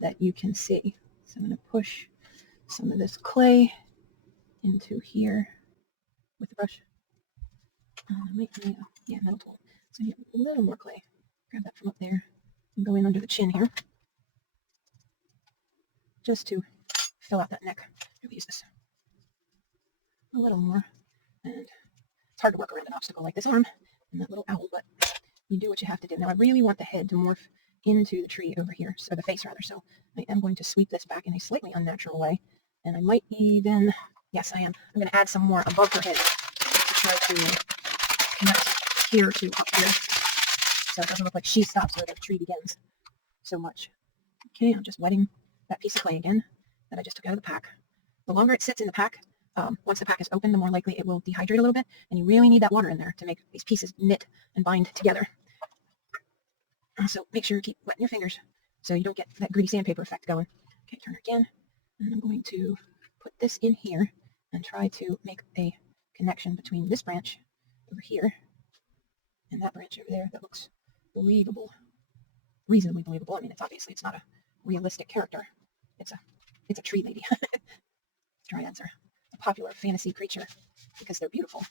that you can see. So I'm going to push some of this clay into here with the brush. Yeah, metal tool. So I need a little more clay. Grab that from up there and go in under the chin here, just to fill out that neck. Maybe use this a little more. And it's hard to work around an obstacle like this arm and that little owl, but you do what you have to do. Now I really want the head to morph into the tree over here, or the face rather. So I am going to sweep this back in a slightly unnatural way, and I might even, yes I am, I'm going to add some more above her head to try to connect here to up here, so it doesn't look like she stops where the tree begins so much. Okay, I'm just wetting that piece of clay again that I just took out of the pack. The longer it sits in the pack, once the pack is open, the more likely it will dehydrate a little bit, and you really need that water in there to make these pieces knit and bind together. So make sure you keep wetting your fingers so you don't get that gritty sandpaper effect going. Okay, turn her again, and I'm going to put this in here and try to make a connection between this branch over here and that branch over there that looks believable, reasonably believable. I mean, it's not a realistic character. It's a tree lady. Dryads are a popular fantasy creature because they're beautiful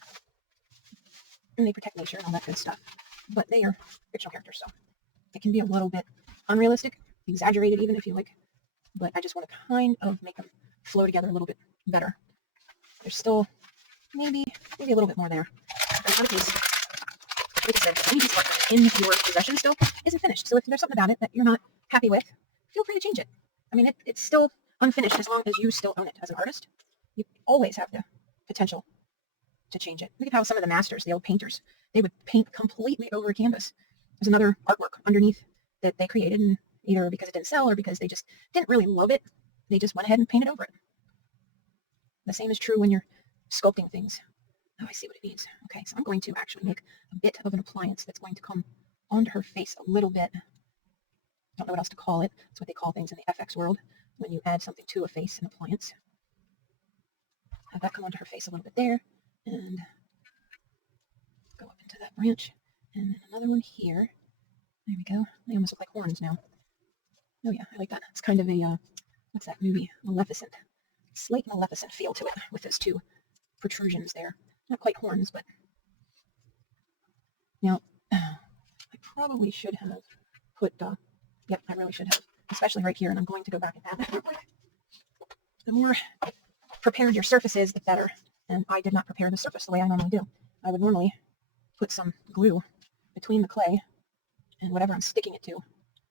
and they protect nature and all that good stuff. But they are fictional characters, so it can be a little bit unrealistic, exaggerated even if you like. But I just want to kind of make them flow together a little bit better. There's still maybe a little bit more there. But one piece, like I said, any piece of art in your possession still isn't finished. So if there's something about it that you're not happy with, feel free to change it. I mean, it's still unfinished as long as you still own it as an artist. You always have the potential to change it. Look at how some of the masters, the old painters, they would paint completely over a canvas. There's another artwork underneath that they created, and either because it didn't sell or because they just didn't really love it, they just went ahead and painted over it. The same is true when you're sculpting things. Oh, I see what it means. Okay, so I'm going to actually make a bit of an appliance that's going to come onto her face a little bit. I don't know what else to call it. That's what they call things in the FX world when you add something to a face, an appliance. Have that come onto her face a little bit there, and go up into that branch, and then another one here. There we go. They almost look like horns now. Oh yeah, I like that. It's kind of a, what's that movie? Maleficent. slight Maleficent feel to it with those two protrusions there. Not quite horns, but now I probably should have put, yep, I really should have, especially right here, and I'm going to go back and add that real quick. The more prepared your surface is, the better, and I did not prepare the surface the way I normally do. I would normally put some glue between the clay and whatever I'm sticking it to,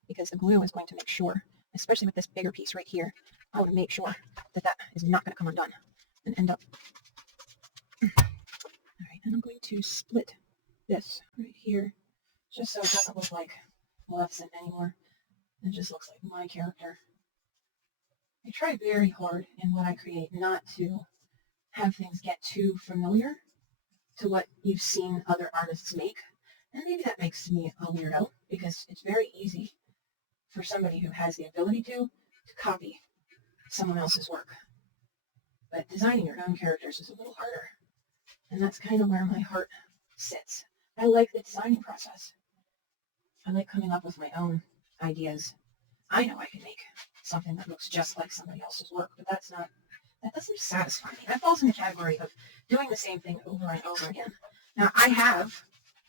because the glue is going to make sure, especially with this bigger piece right here, I want to make sure that that is not going to come undone and end up. All right, and I'm going to split this right here, just so it doesn't look like Maleficent anymore. It just looks like my character. I try very hard in what I create not to have things get too familiar to what you've seen other artists make. And maybe that makes me a weirdo, because it's very easy for somebody who has the ability to copy someone else's work. But designing your own characters is a little harder. And that's kind of where my heart sits. I like the designing process. I like coming up with my own ideas. I know I can make something that looks just like somebody else's work, but that doesn't satisfy me. That falls in the category of doing the same thing over and over again. Now, I have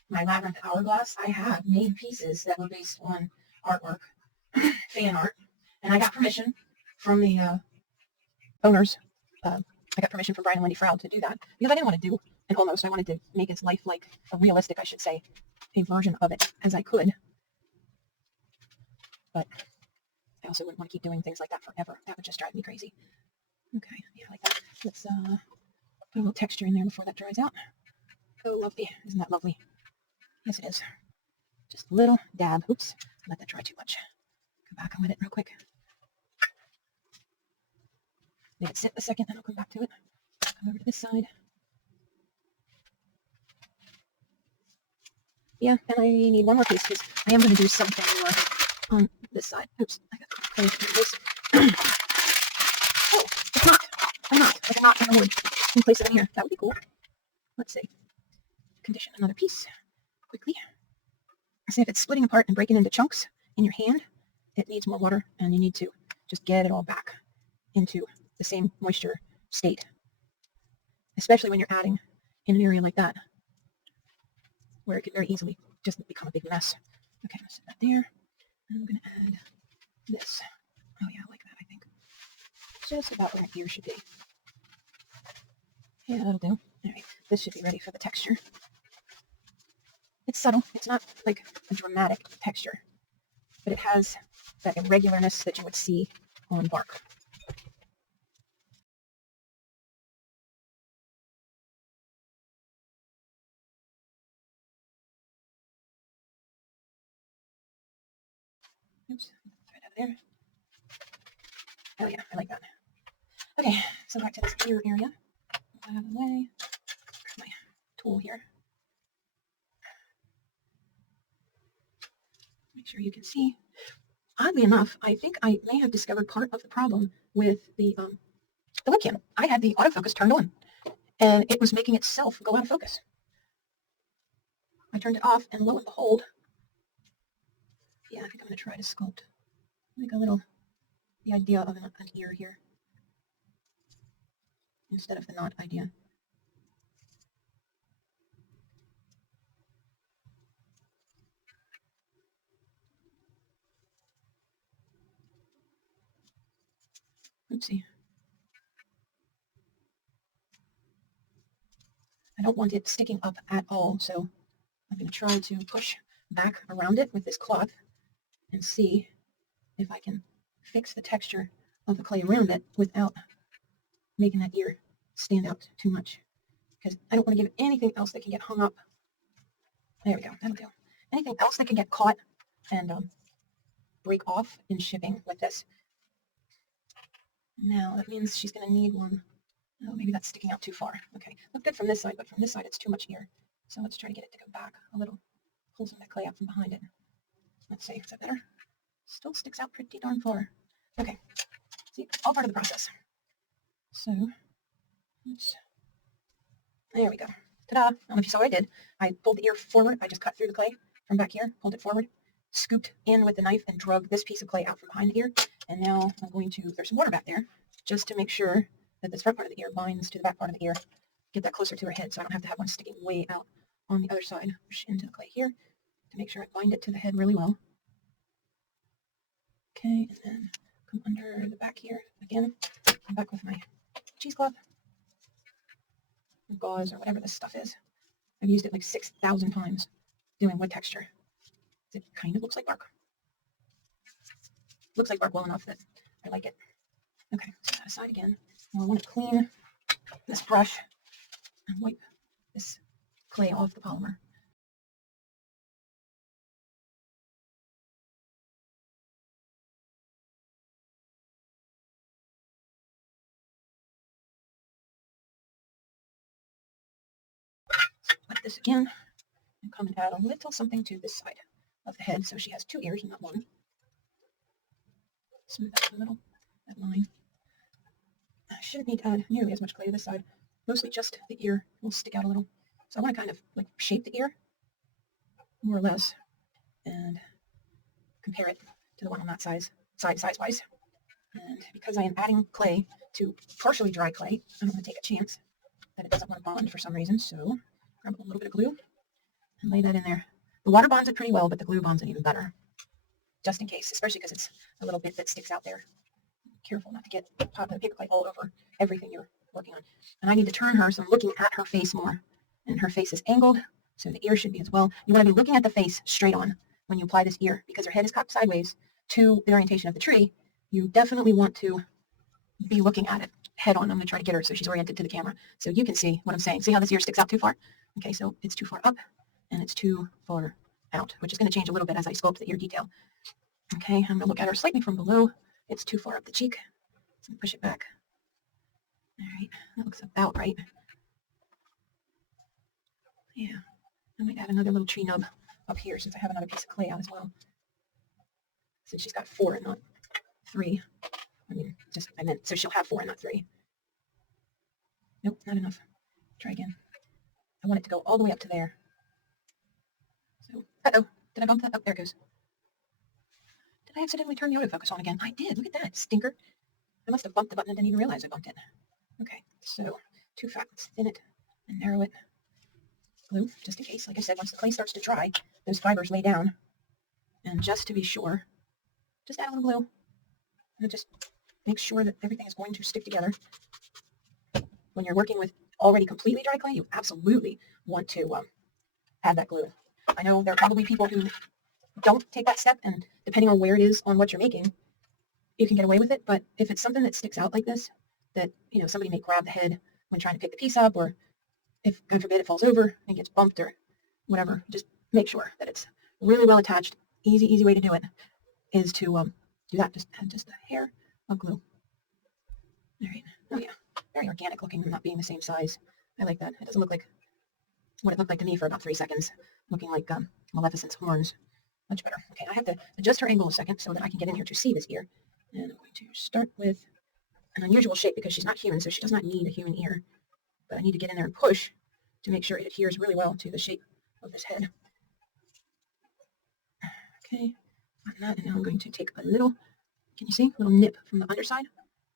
my Labyrinth Hourglass. I have made pieces that were based on artwork, fan art, and I got permission from the owners. I got permission from Brian and Wendy Froud to do that, because I didn't want to do an almost. I wanted to make as lifelike, or realistic, I should say, a version of it as I could. But I also wouldn't want to keep doing things like that forever. That would just drive me crazy. Okay, yeah, like that. Let's put a little texture in there before that dries out. Oh, lovely. Isn't that lovely? Yes, it is. Just a little dab. Oops, let that dry too much. Go back and wet it real quick. Let it sit a second, then I'll come back to it. Come over to this side. Yeah, and I need one more piece, because I am going to do something more on this side. Oops, I got clay in this. Oh, it's not. Why not? Like a knot in the wood in place of in here. That would be cool. Let's see. Condition another piece quickly. See, if it's splitting apart and breaking into chunks in your hand, it needs more water, and you need to just get it all back into the same moisture state, especially when you're adding in an area like that, where it could very easily just become a big mess. Okay, I'm going to set that there, and I'm going to add this. Oh yeah, I like that, I think. Just about where my ear should be. Yeah, that'll do. All right, this should be ready for the texture. It's subtle. It's not like a dramatic texture, but it has that irregularness that you would see on bark. Oops, right out there. Oh yeah, I like that. Okay, so back to this ear area. Move that out of the way. Grab my tool here. Make sure you can see. Oddly enough, I think I may have discovered part of the problem with the webcam. I had the autofocus turned on, and it was making itself go out of focus. I turned it off, and lo and behold, yeah, I think I'm going to try to sculpt like the idea of an ear here instead of the knot idea. Oopsie. I don't want it sticking up at all, so I'm going to try to push back around it with this cloth and see if I can fix the texture of the clay around it without making that ear stand out too much. Because I don't want to give it anything else that can get hung up. There we go, that'll do. Anything else that can get caught and break off in shipping with this. Now, that means she's going to need one. Oh, maybe that's sticking out too far. Okay, look good from this side, but from this side it's too much ear. So let's try to get it to go back a little. Pull some of that clay out from behind it. Let's see, is that better? Still sticks out pretty darn far. Okay, see, all part of the process. So, there we go. Ta-da! I don't know if you saw what I did. I pulled the ear forward. I just cut through the clay from back here, pulled it forward, scooped in with the knife, and drug this piece of clay out from behind the ear. And now I'm going to, there's some water back there, just to make sure that this front part of the ear binds to the back part of the ear. Get that closer to her head so I don't have to have one sticking way out on the other side. Push into the clay here to make sure I bind it to the head really well. Okay, and then come under the back here again. I'm back with my cheesecloth, or gauze, or whatever this stuff is. I've used it like 6,000 times doing wood texture. It kind of looks like bark. Looks like bark well enough that I like it. Okay, set that aside again. Now I want to clean this brush and wipe this clay off the polymer. Wet this again and come and add a little something to this side of the head so she has 2 ears and not 1. Smooth out the middle, that line. I shouldn't need to add nearly as much clay to this side. Mostly just the ear will stick out a little. So I want to kind of like shape the ear, more or less, and compare it to the one on that size-wise. And because I am adding clay to partially dry clay, I don't want to take a chance that it doesn't want to bond for some reason. So grab a little bit of glue and lay that in there. The water bonds it pretty well, but the glue bonds it even better, just in case, especially because it's a little bit that sticks out there. Careful not to get the paper clay all over everything you're working on. And I need to turn her so I'm looking at her face more. And her face is angled, so the ear should be as well. You want to be looking at the face straight on when you apply this ear, because her head is cocked sideways to the orientation of the tree. You definitely want to be looking at it head on. I'm going to try to get her so she's oriented to the camera so you can see what I'm saying. See how this ear sticks out too far? Okay, so it's too far up and it's too far out, which is going to change a little bit as I sculpt the ear detail. Okay, I'm going to look at her slightly from below. It's too far up the cheek, so push it back. All right, that looks about right. Yeah, I might add another little tree nub up here since I have another piece of clay out as well. Since she's got 4 and not 3. I meant, so she'll have 4 and not 3. Nope, not enough. Try again. I want it to go all the way up to there. So, uh-oh, did I bump that? Oh, there it goes. Did I accidentally turn the autofocus on again? I did, look at that, stinker. I must have bumped the button and didn't even realize I bumped it. Okay, so too fat, let's thin it and narrow it. Glue, just in case. Like I said, once the clay starts to dry, those fibers lay down. And just to be sure, just add a little glue. And just make sure that everything is going to stick together. When you're working with already completely dry clay, you absolutely want to add that glue. I know there are probably people who don't take that step, and depending on where it is on what you're making, you can get away with it. But if it's something that sticks out like this, that somebody may grab the head when trying to pick the piece up, or if, God forbid, it falls over and gets bumped or whatever, just make sure that it's really well attached. Easy way to do it is to do that. Just add just a hair of glue. All right. Oh yeah, very organic looking, not being the same size. I like that. It doesn't look like what it looked like to me for about 3 seconds, looking like Maleficent's horns. Much better. Okay, I have to adjust her angle a second so that I can get in here to see this ear. And I'm going to start with an unusual shape because she's not human, so she does not need a human ear. But I need to get in there and push to make sure it adheres really well to the shape of this head. Okay, on that, and now I'm going to take a little, can you see, a little nip from the underside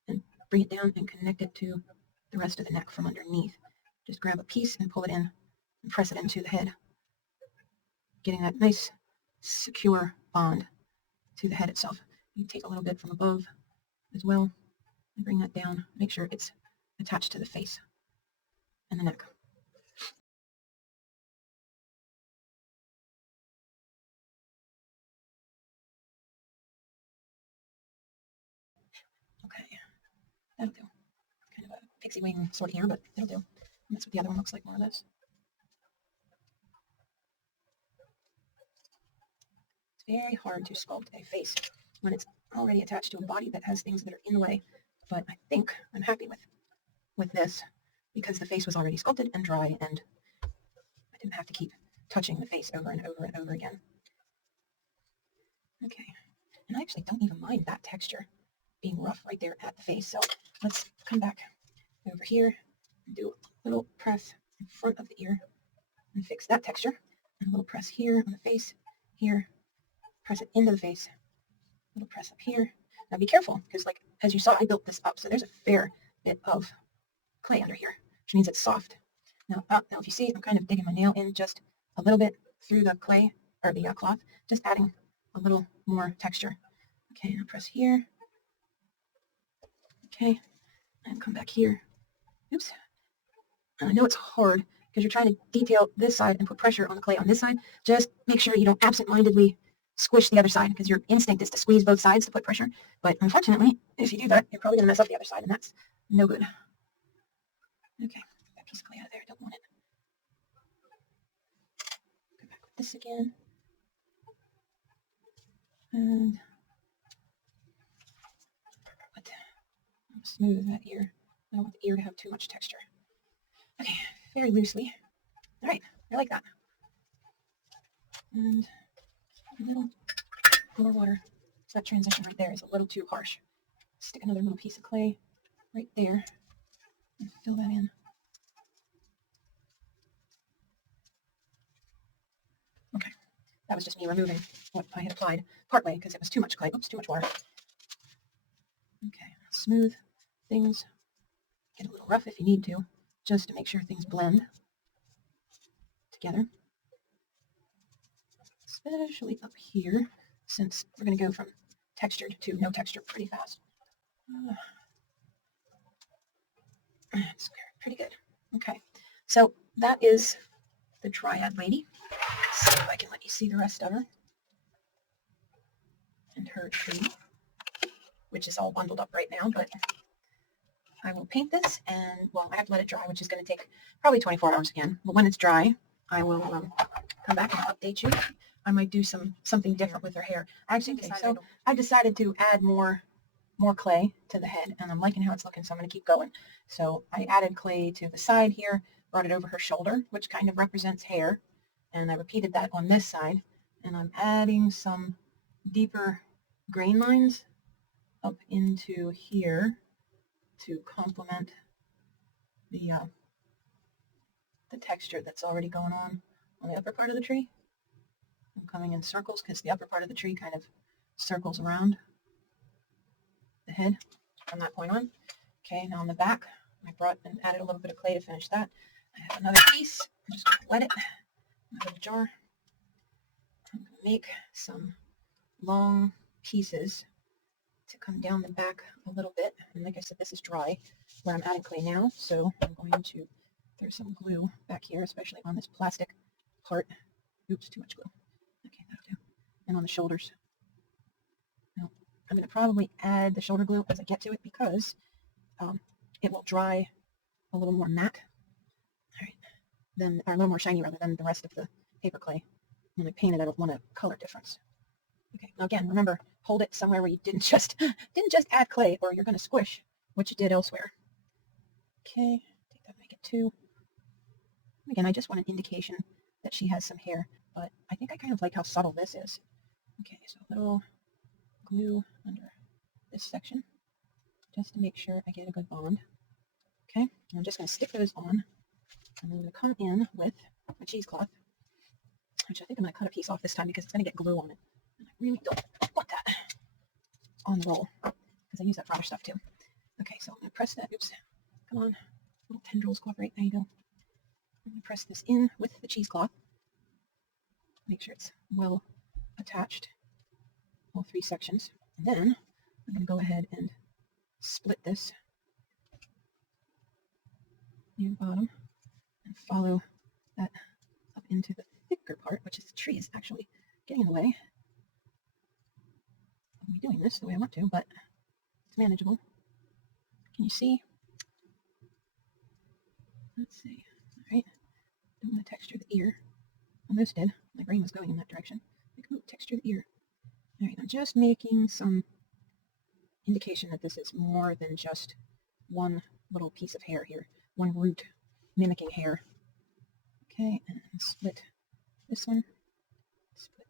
and bring it down and connect it to the rest of the neck from underneath. Just grab a piece and pull it in and press it into the head, getting that nice, secure bond to the head itself. You can take a little bit from above as well and bring that down. Make sure it's attached to the face and the neck. Okay, that'll do. Kind of a pixie wing sort of ear, but it'll do. And that's what the other one looks like, more or less. It's very hard to sculpt a face when it's already attached to a body that has things that are in the way. But I think I'm happy with this because the face was already sculpted and dry, and I didn't have to keep touching the face over and over and over again. Okay, and I actually don't even mind that texture being rough right there at the face. So let's come back over here and do a little press in front of the ear and fix that texture. And a little press here on the face, here, press it into the face, a little press up here. Now be careful, because like as you saw, I built this up, so there's a fair bit of clay under here, which means it's soft. Now if you see, I'm kind of digging my nail in just a little bit through the clay, or the cloth, just adding a little more texture. Okay, now press here. Okay, and come back here. Oops. And I know it's hard because you're trying to detail this side and put pressure on the clay on this side. Just make sure you don't absent-mindedly squish the other side, because your instinct is to squeeze both sides to put pressure. But unfortunately, if you do that, you're probably going to mess up the other side, and that's no good. Okay, that piece of clay out of there. I don't want it. Go back with this again. And smooth that ear. I don't want the ear to have too much texture. Okay, very loosely. All right, I like that. And a little more water. So that transition right there is a little too harsh. Stick another little piece of clay right there and fill that in. Okay, that was just me removing what I had applied partway because it was too much clay. Oops, too much water. Okay, smooth things. Get a little rough if you need to, just to make sure things blend together. Especially up here, since we're going to go from textured to no texture pretty fast. It's pretty good. Okay, so that is the Dryad lady. Let's see if I can let you see the rest of her. And her tree, which is all bundled up right now, but I will paint this, and, well, I have to let it dry, which is going to take probably 24 hours again. But when it's dry, I will come back and update you. I might do something different with her hair. Actually, I decided to add more clay to the head, and I'm liking how it's looking, so I'm going to keep going. So I added clay to the side here, brought it over her shoulder, which kind of represents hair, and I repeated that on this side, and I'm adding some deeper grain lines up into here to complement the texture that's already going on the upper part of the tree. I'm coming in circles because the upper part of the tree kind of circles around the head from that point on. Okay, now on the back, I brought and added a little bit of clay to finish that. I have another piece. I'm just going to wet it in a little jar. I'm going to make some long pieces to come down the back a little bit. And like I said, this is dry where I'm adding clay now, so I'm going to throw some glue back here, especially on this plastic part. Oops, too much glue. Okay, that'll do. And on the shoulders. Now, I'm going to probably add the shoulder glue as I get to it because it will dry a little more matte, all right, or a little more shiny rather than the rest of the paper clay. When I paint it, I don't want a color difference. Okay, now again, remember, hold it somewhere where you didn't just add clay, or you're going to squish what you did elsewhere. Okay, take that, make it 2. Again, I just want an indication that she has some hair, but I think I kind of like how subtle this is. Okay, so a little glue under this section, just to make sure I get a good bond. Okay, and I'm just going to stick those on, and I'm going to come in with my cheesecloth, which I think I'm going to cut a piece off this time because it's going to get glue on it. And I really don't want that on the roll because I use that for other stuff too. Okay, so I'm going to press that. Oops, come on, little tendrils cooperate. There you go. I'm going to press this in with the cheesecloth. Make sure it's well attached, all 3 sections. And then I'm going to go ahead and split this near the bottom and follow that up into the thicker part, which is the trees actually getting in the way of me doing this the way I want to, but it's manageable. Can you see? Let's see. All right. Don't want to texture the ear. Almost did. My brain was going in that direction. Like, ooh, texture the ear. All right, I'm just making some indication that this is more than just one little piece of hair here, one root mimicking hair. Okay, and split this one, split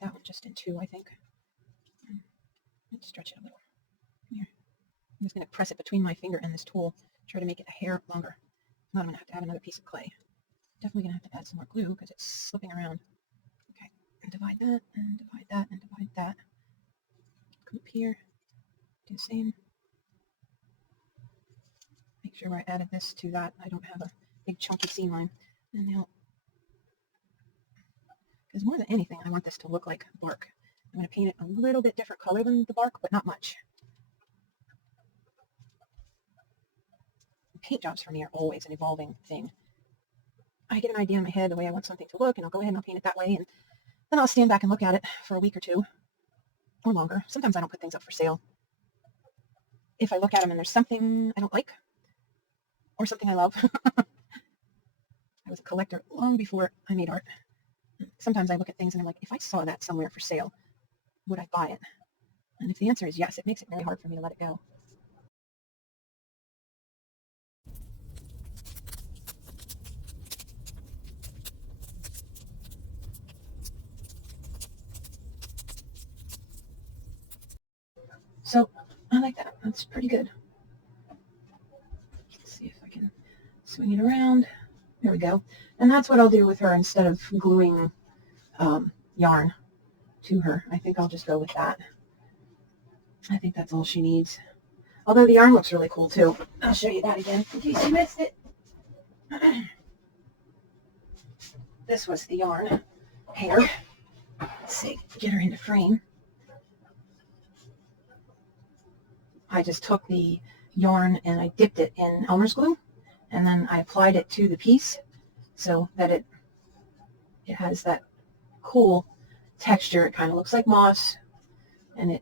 that one just in 2, I think. Let's stretch it a little. Here. I'm just going to press it between my finger and this tool, try to make it a hair longer. If not, I'm going to have to add another piece of clay. Definitely going to have to add some more glue because it's slipping around. Okay, and divide that, and divide that, and divide that. Come up here, do the same. make sure I added this to that. I don't have a big chunky seam line. And now, because more than anything, I want this to look like bark. I'm going to paint it a little bit different color than the bark, but not much. Paint jobs for me are always an evolving thing. I get an idea in my head the way I want something to look, and I'll go ahead and I'll paint it that way, and then I'll stand back and look at it for a week or two, or longer. Sometimes I don't put things up for sale. If I look at them and there's something I don't like, or something I love. I was a collector long before I made art. Sometimes I look at things and I'm like, if I saw that somewhere for sale, would I buy it? And if the answer is yes, it makes it very hard for me to let it go. So I like that. That's pretty good. Let's see if I can swing it around. There we go. And that's what I'll do with her instead of gluing yarn to her. I think I'll just go with that. I think that's all she needs. Although the yarn looks really cool too. I'll show you that again in case you missed it. This was the yarn hair. Let's see, get her into frame. I just took the yarn and I dipped it in Elmer's glue, and then I applied it to the piece so that it has that cool texture. It kind of looks like moss, and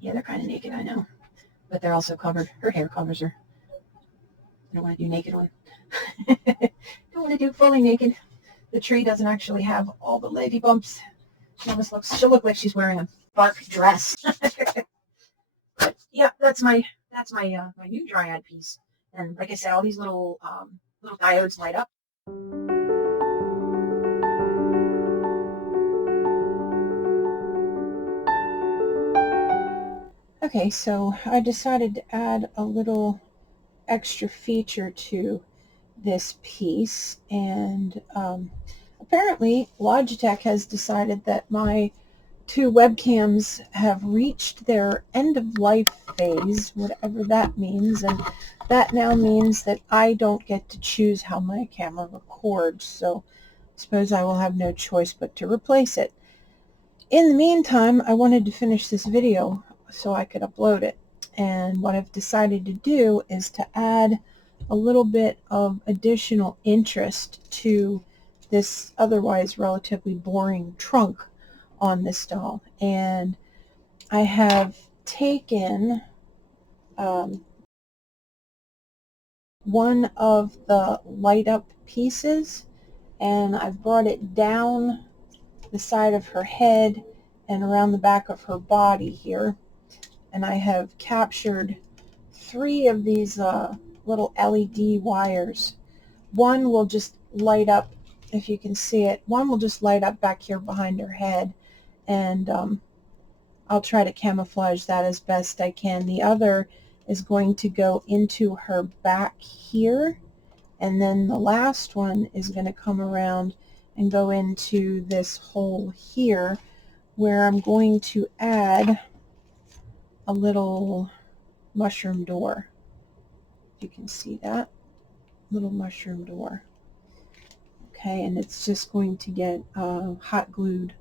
yeah, they're kind of naked, I know, but they're also covered. Her hair covers her. I don't want to do naked one. Don't want to do fully naked. The tree doesn't actually have all the lady bumps. She'll look like she's wearing a bark dress. But yeah, that's my new Dryad piece. And like I said, all these little diodes light up. Okay, so I decided to add a little extra feature to this piece, and apparently Logitech has decided that my two webcams have reached their end of life phase, whatever that means, and that now means that I don't get to choose how my camera records, so I suppose I will have no choice but to replace it. In the meantime, I wanted to finish this video so I could upload it, and what I've decided to do is to add a little bit of additional interest to this otherwise relatively boring trunk on this doll. And I have taken one of the light up pieces and I've brought it down the side of her head and around the back of her body here, and I have captured 3 of these little LED wires. One will just light up, if you can see it, one will just light up back here behind her head, and I'll try to camouflage that as best I can. The other is going to go into her back here, and then the last one is going to come around and go into this hole here, where I'm going to add a little mushroom door. You can see that little mushroom door. Okay, and it's just going to get hot glued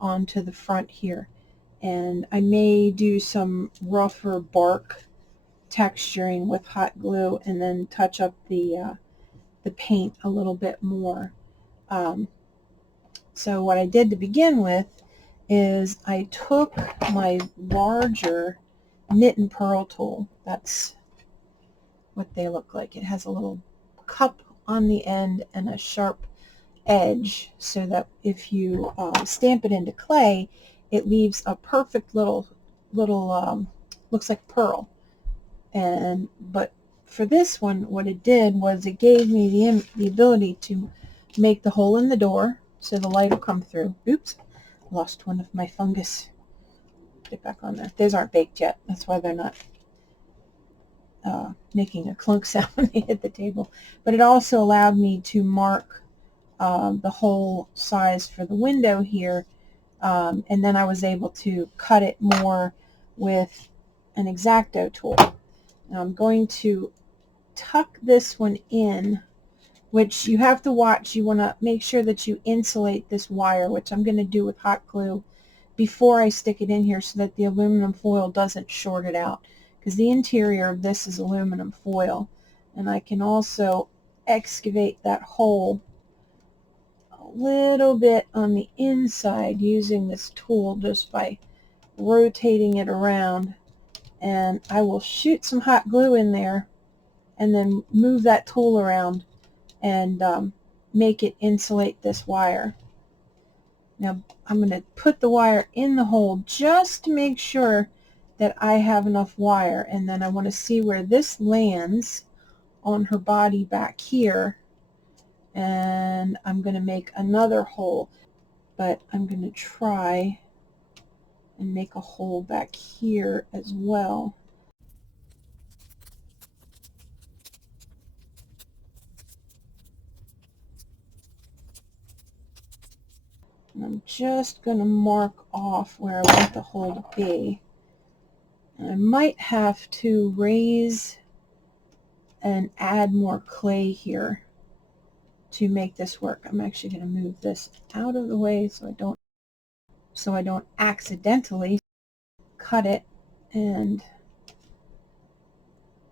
onto the front here, and I may do some rougher bark texturing with hot glue and then touch up the paint a little bit more. So what I did to begin with is I took my larger knit and purl tool. That's what they look like. It has a little cup on the end and a sharp edge, so that if you stamp it into clay, it leaves a perfect little looks like pearl. But for this one, what it did was it gave me the ability to make the hole in the door so the light will come through. Oops, lost one of my fungus. Put it back on there. These aren't baked yet. That's why they're not making a clunk sound when they hit the table. But it also allowed me to mark the hole size for the window here, and then I was able to cut it more with an X-Acto tool. Now I'm going to tuck this one in, which you have to watch. You want to make sure that you insulate this wire, which I'm going to do with hot glue before I stick it in here so that the aluminum foil doesn't short it out, because the interior of this is aluminum foil. And I can also excavate that hole a little bit on the inside using this tool just by rotating it around. And I will shoot some hot glue in there and then move that tool around and make it insulate this wire. Now I'm going to put the wire in the hole just to make sure that I have enough wire, and then I want to see where this lands on her body back here, and I'm going to make another hole, but I'm going to try and make a hole back here as well. And I'm just going to mark off where I want the hole to be. And I might have to raise and add more clay here to make this work. I'm actually going to move this out of the way so I don't accidentally cut it, and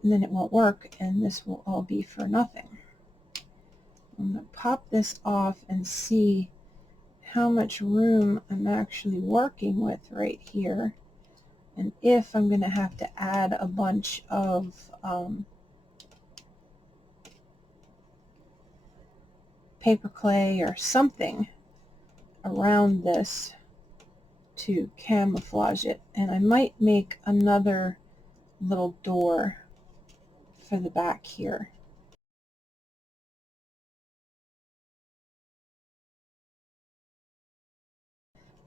then it won't work, and this will all be for nothing. I'm going to pop this off and see how much room I'm actually working with right here, and if I'm going to have to add a bunch of paper clay or something around this to camouflage it. And I might make another little door for the back here.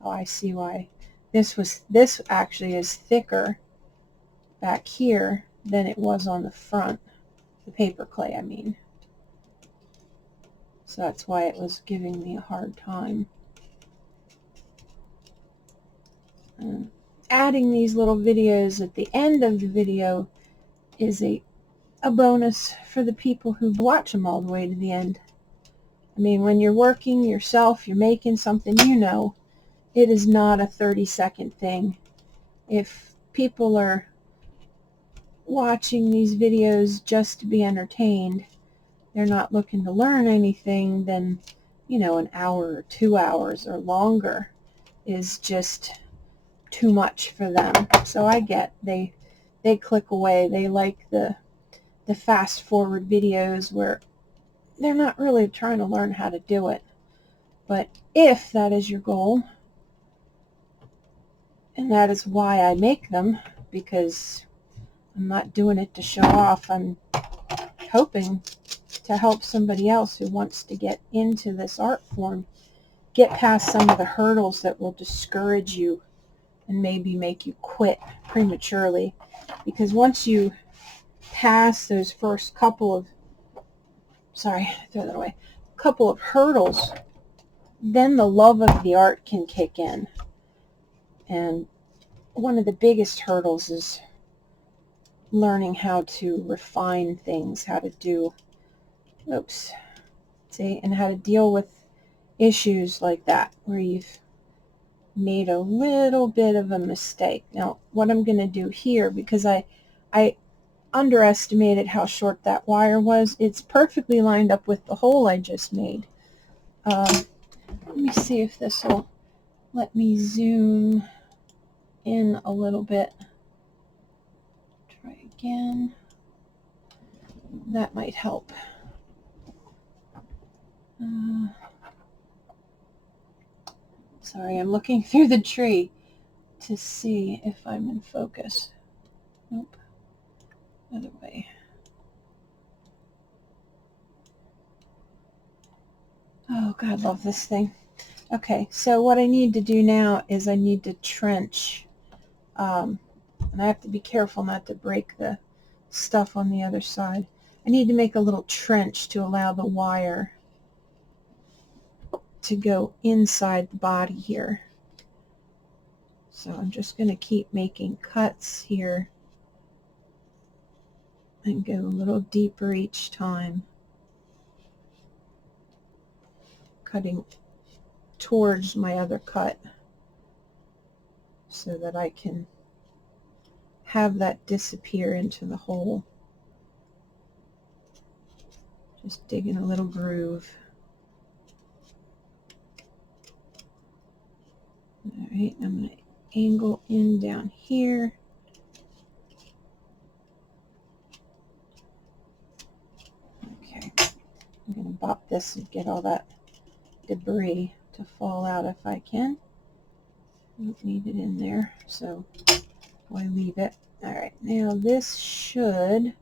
Oh, I see why. This actually is thicker back here than it was on the front, the paper clay I mean. So that's why it was giving me a hard time. And adding these little videos at the end of the video is a bonus for the people who watch them all the way to the end. I mean, when you're working yourself, you're making something, you know, it is not a 30-second thing. If people are watching these videos just to be entertained, they're not looking to learn anything, then, you know, an hour or 2 hours or longer is just too much for them. So I get they click away. They like the fast forward videos where they're not really trying to learn how to do it. But if that is your goal, and that is why I make them, because I'm not doing it to show off. I'm hoping to help somebody else who wants to get into this art form get past some of the hurdles that will discourage you and maybe make you quit prematurely. Because once you pass those first couple of hurdles, then the love of the art can kick in. And one of the biggest hurdles is learning how to refine things, how to do, and how to deal with issues like that, where you've made a little bit of a mistake. Now, what I'm going to do here, because I underestimated how short that wire was, it's perfectly lined up with the hole I just made. Let me see if this will let me zoom in a little bit. Try again. That might help. Sorry, I'm looking through the tree to see if I'm in focus. Nope. Other way. Oh, God, love this thing. Okay, so what I need to do now is I need to trench. And I have to be careful not to break the stuff on the other side. I need to make a little trench to allow the wire to go inside the body here. So I'm just going to keep making cuts here and go a little deeper each time, cutting towards my other cut so that I can have that disappear into the hole. Just digging a little groove. All right, I'm going to angle in down here. Okay, I'm going to bop this and get all that debris to fall out if I can. I don't need it in there, so I leave it. All right, now this should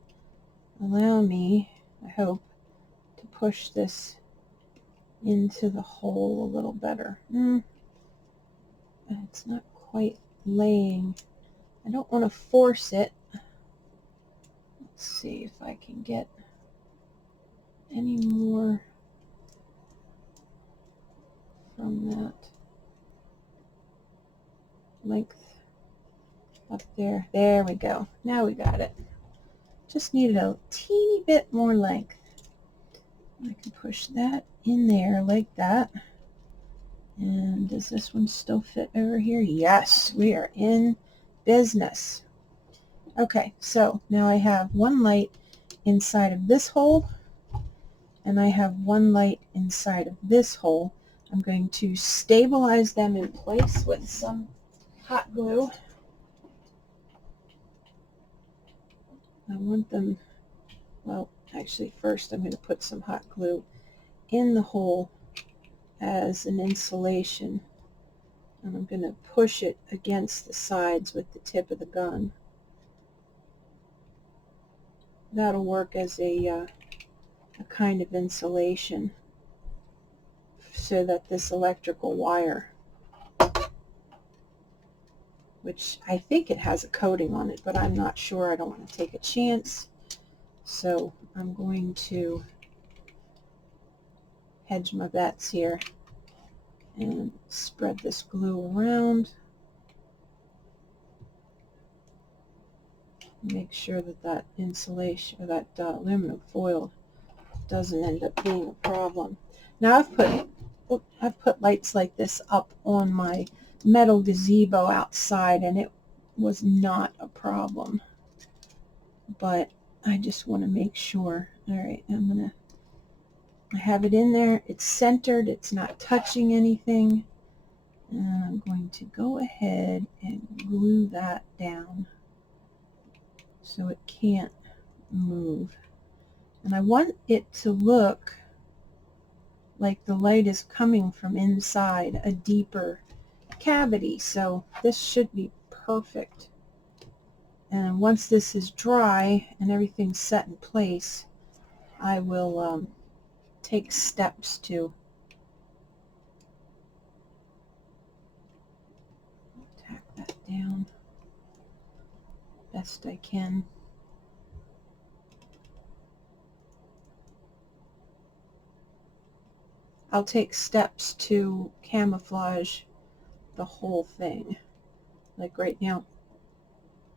allow me, I hope, to push this into the hole a little better. It's not quite laying. I don't want to force it. Let's see if I can get any more from that length up there. There we go. Now we got it. Just needed a teeny bit more length. I can push that in there like that. And does this one still fit over here? Yes, we are in business. Okay, so now I have one light inside of this hole, and I have one light inside of this hole. I'm going to stabilize them in place with some hot glue. I want them, well, actually first I'm going to put some hot glue in the hole as an insulation, and I'm going to push it against the sides with the tip of the gun. That'll work as a kind of insulation so that this electrical wire, which I think it has a coating on it, but I'm not sure. I don't want to take a chance. So I'm going to hedge my bets here and spread this glue around. Make sure that that insulation, or that aluminum foil, doesn't end up being a problem. Now I've put lights like this up on my metal gazebo outside, and it was not a problem. But I just want to make sure. All right, I have it in there. It's centered. It's not touching anything. And I'm going to go ahead and glue that down so it can't move. And I want it to look like the light is coming from inside a deeper cavity. So this should be perfect. And once this is dry and everything's set in place, I will take steps to tack that down best I can. I'll take steps to camouflage the whole thing. Like right now,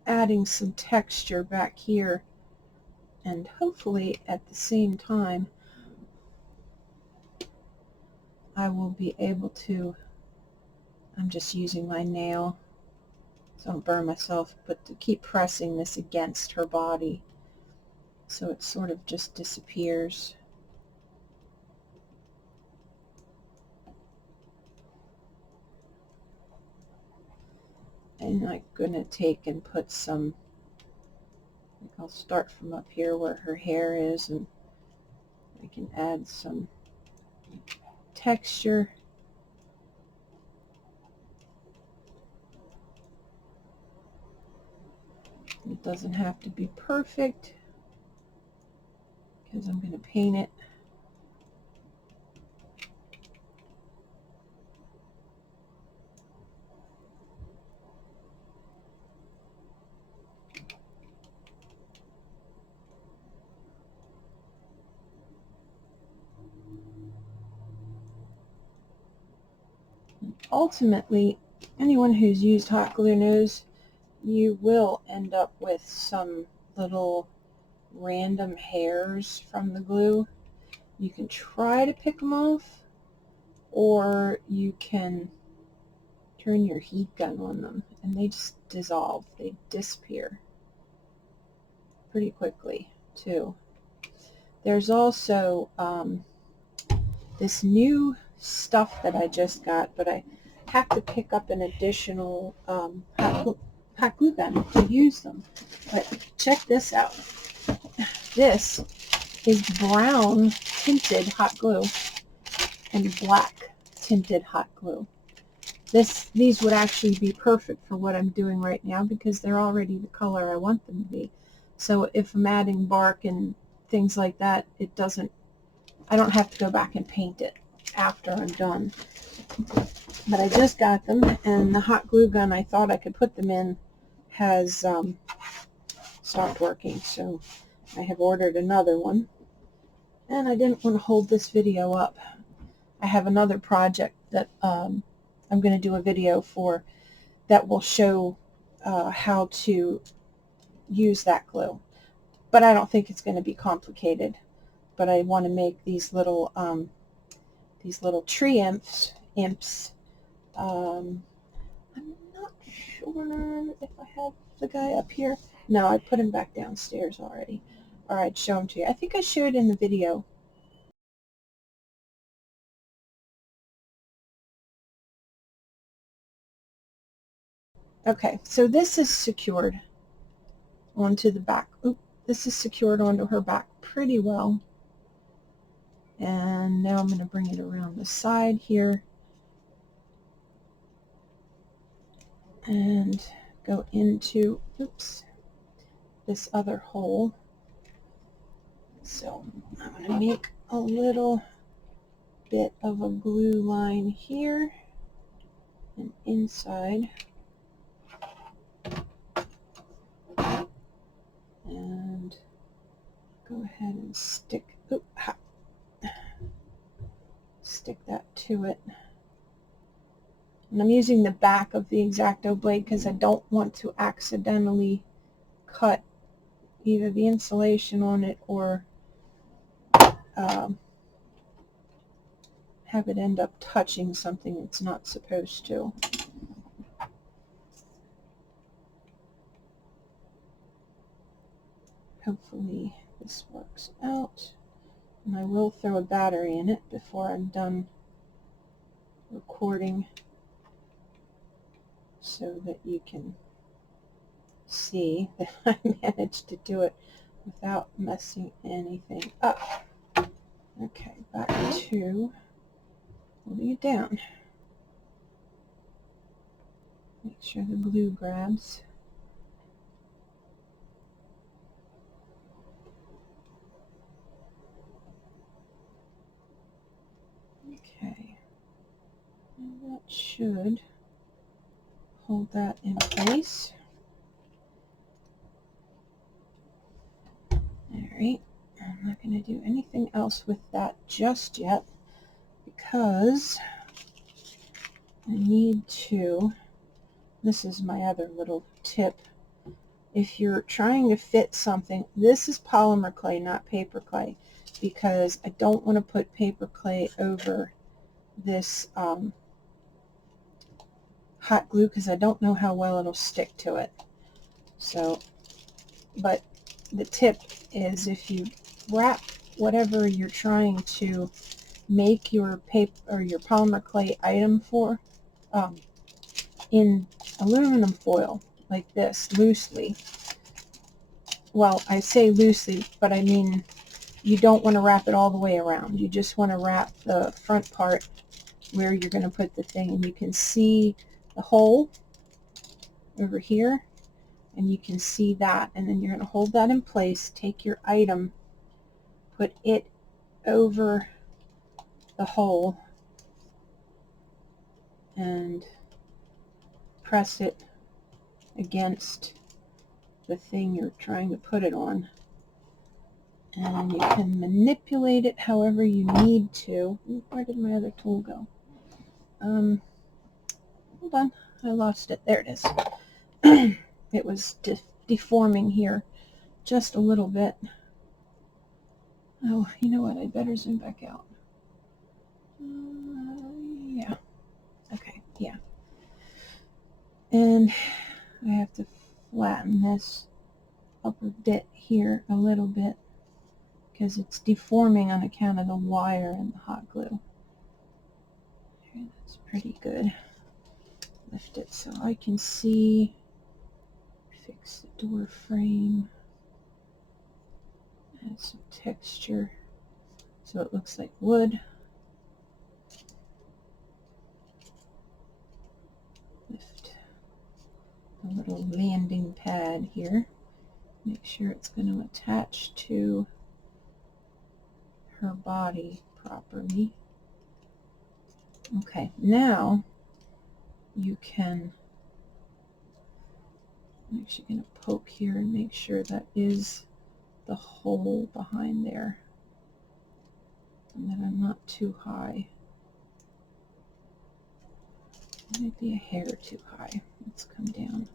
adding some texture back here, and hopefully at the same time I will be able to, I'm just using my nail so I don't burn myself, but to keep pressing this against her body so it sort of just disappears. And I'm going to take and put some, I'll start from up here where her hair is, and I can add some texture. It doesn't have to be perfect because I'm going to paint it. Ultimately, anyone who's used hot glue knows you will end up with some little random hairs from the glue. You can try to pick them off, or you can turn your heat gun on them and they just dissolve. They disappear pretty quickly too. There's also this new stuff that I just got, but I have to pick up an additional hot glue gun to use them. But check this out. This is brown tinted hot glue and black tinted hot glue. These would actually be perfect for what I'm doing right now because they're already the color I want them to be. So if I'm adding bark and things like that, I don't have to go back and paint it after I'm done. But I just got them, and the hot glue gun I thought I could put them in has stopped working, so I have ordered another one. And I didn't want to hold this video up. I have another project that I'm going to do a video for that will show how to use that glue. But I don't think it's going to be complicated. But I want to make these little tree imps. I'm not sure if I have the guy up here. No, I put him back downstairs already. All right, show him to you. I think I showed in the video. Okay, so this is secured onto the back. Oop, this is secured onto her back pretty well. And now I'm going to bring it around the side here and go into, oops, this other hole. So I'm going to make a little bit of a glue line here and inside. And go ahead and stick that to it. And I'm using the back of the X-Acto blade because I don't want to accidentally cut either the insulation on it or have it end up touching something it's not supposed to. Hopefully this works out. And I will throw a battery in it before I'm done recording so that you can see that I managed to do it without messing anything up. Okay, back to holding it down. Make sure the glue grabs. Okay, and that should hold that in place. Alright, I'm not going to do anything else with that just yet because I need to, this is my other little tip, if you're trying to fit something, this is polymer clay, not paper clay, because I don't want to put paper clay over this hot glue because I don't know how well it'll stick to it. So, but the tip is if you wrap whatever you're trying to make your paper or your polymer clay item for in aluminum foil like this loosely. Well, I say loosely, but I mean you don't want to wrap it all the way around. You just want to wrap the front part where you're going to put the thing, and you can see the hole over here, and you can see that, and then you're going to hold that in place, take your item, put it over the hole, and press it against the thing you're trying to put it on. And you can manipulate it however you need to. Where did my other tool go? Hold on, I lost it. There it is. It was deforming here just a little bit. Oh, you know what? I better zoom back out. Yeah. Okay, yeah. And I have to flatten this upper bit here a little bit because it's deforming on account of the wire and the hot glue. Okay, that's pretty good. Lift it so I can see. Fix the door frame. Add some texture so it looks like wood. Lift a little landing pad here. Make sure it's going to attach to her body properly. Okay, now you can, I'm actually going to poke here and make sure that is the hole behind there and that I'm not too high. It might be a hair too high. Let's come down.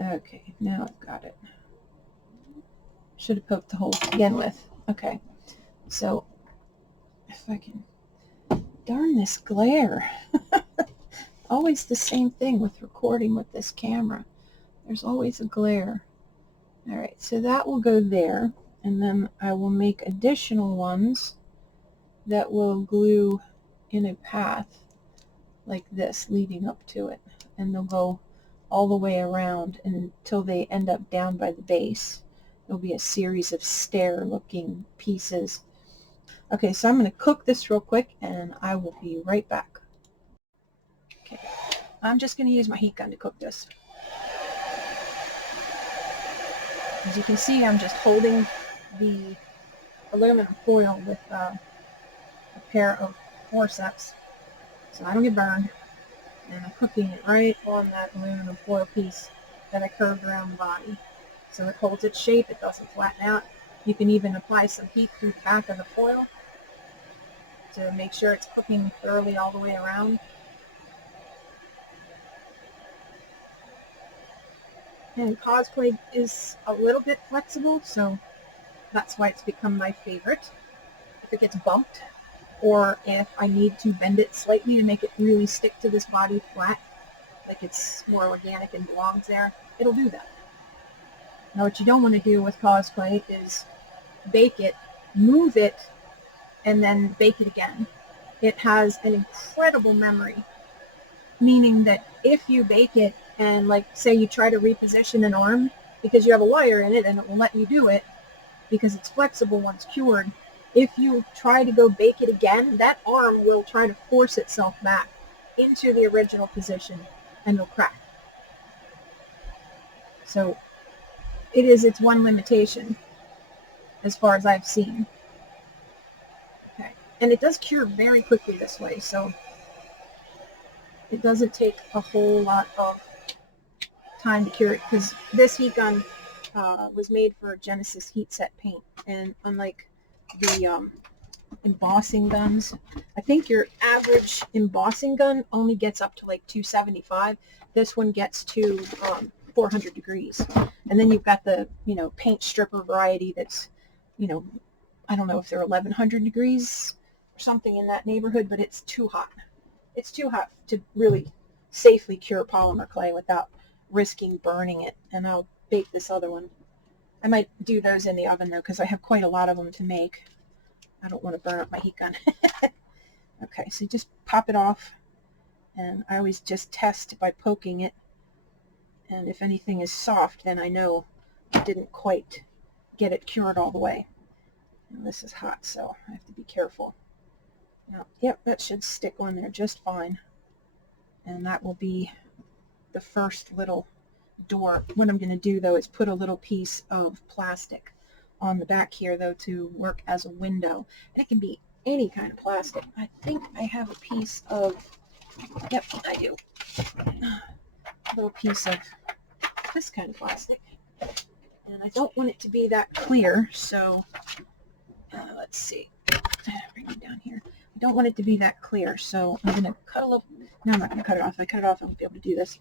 Okay, now I've got it. Should have poked the hole to begin with. Okay, so if I can, darn this glare. Always the same thing with recording with this camera. There's always a glare. All right, so that will go there, and then I will make additional ones that will glue in a path like this leading up to it, and they'll go all the way around until they end up down by the base. There'll be a series of stair looking pieces. Okay, so I'm going to cook this real quick and I will be right back. Okay, I'm just going to use my heat gun to cook this. As you can see, I'm just holding the aluminum foil with a pair of forceps so I don't get burned, and I'm cooking it right on that aluminum foil piece that I curved around the body. So it holds its shape, it doesn't flatten out. You can even apply some heat through the back of the foil to make sure it's cooking thoroughly all the way around. And cosplay is a little bit flexible, so that's why it's become my favorite. If it gets bumped, or if I need to bend it slightly to make it really stick to this body flat, like it's more organic and belongs there, it'll do that. Now what you don't want to do with cosplay is bake it, move it, and then bake it again. It has an incredible memory, meaning that if you bake it and, like, say you try to reposition an arm because you have a wire in it and it will let you do it because it's flexible once cured, if you try to go bake it again, that arm will try to force itself back into the original position and it'll crack. So it is its one limitation as far as I've seen. Okay. And it does cure very quickly this way, so it doesn't take a whole lot of time to cure it, because this heat gun was made for Genesis heat set paint, and unlike the embossing guns, I think your average embossing gun only gets up to like 275. This one gets to 400 degrees, and then you've got the paint stripper variety that's I don't know if they're 1100 degrees or something in that neighborhood, but it's too hot. It's too hot to really safely cure polymer clay without risking burning it. And I'll bake this other one. I might do those in the oven though, because I have quite a lot of them to make. I don't want to burn up my heat gun. Okay, so just pop it off, and I always just test by poking it, and if anything is soft, then I know I didn't quite get it cured all the way. And this is hot, so I have to be careful. Now, yep, that should stick on there just fine. And that will be the first little door. What I'm going to do, though, is put a little piece of plastic on the back here, though, to work as a window. And it can be any kind of plastic. I think I have a piece of, yep, I do. A little piece of this kind of plastic. And I don't want it to be that clear, so let's see. Bring it down here. I don't want it to be that clear, so I'm going to cut a little, no, I'm not going to cut it off. If I cut it off, I won't be able to do this.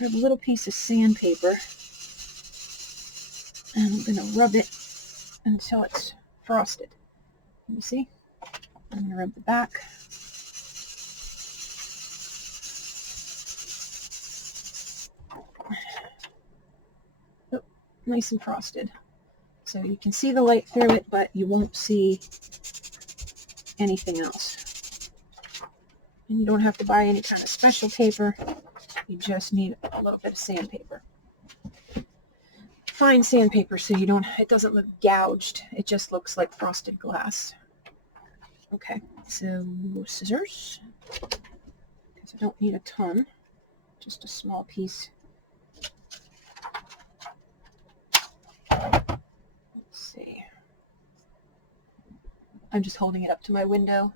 I have a little piece of sandpaper, and I'm going to rub it until it's frosted. Let me see. I'm going to rub the back. Oh, nice and frosted. So you can see the light through it, but you won't see anything else. And you don't have to buy any kind of special paper. You just need a little bit of sandpaper. Fine sandpaper so it doesn't look gouged. It just looks like frosted glass. Okay, so scissors, because I don't need a ton, just a small piece. Let's see. I'm just holding it up to my window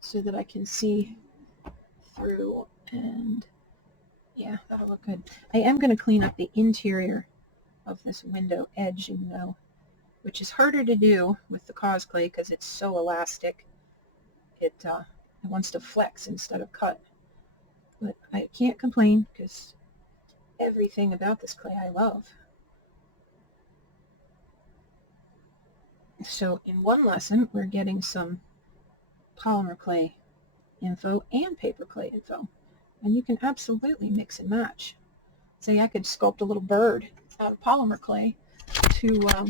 so that I can see through, and yeah, that'll look good. I am going to clean up the interior of this window edging though, which is harder to do with the cosplay because it's so elastic. It wants to flex instead of cut. But I can't complain because everything about this clay I love. So in one lesson, we're getting some polymer clay info and paper clay info. And you can absolutely mix and match. Say I could sculpt a little bird out of polymer clay to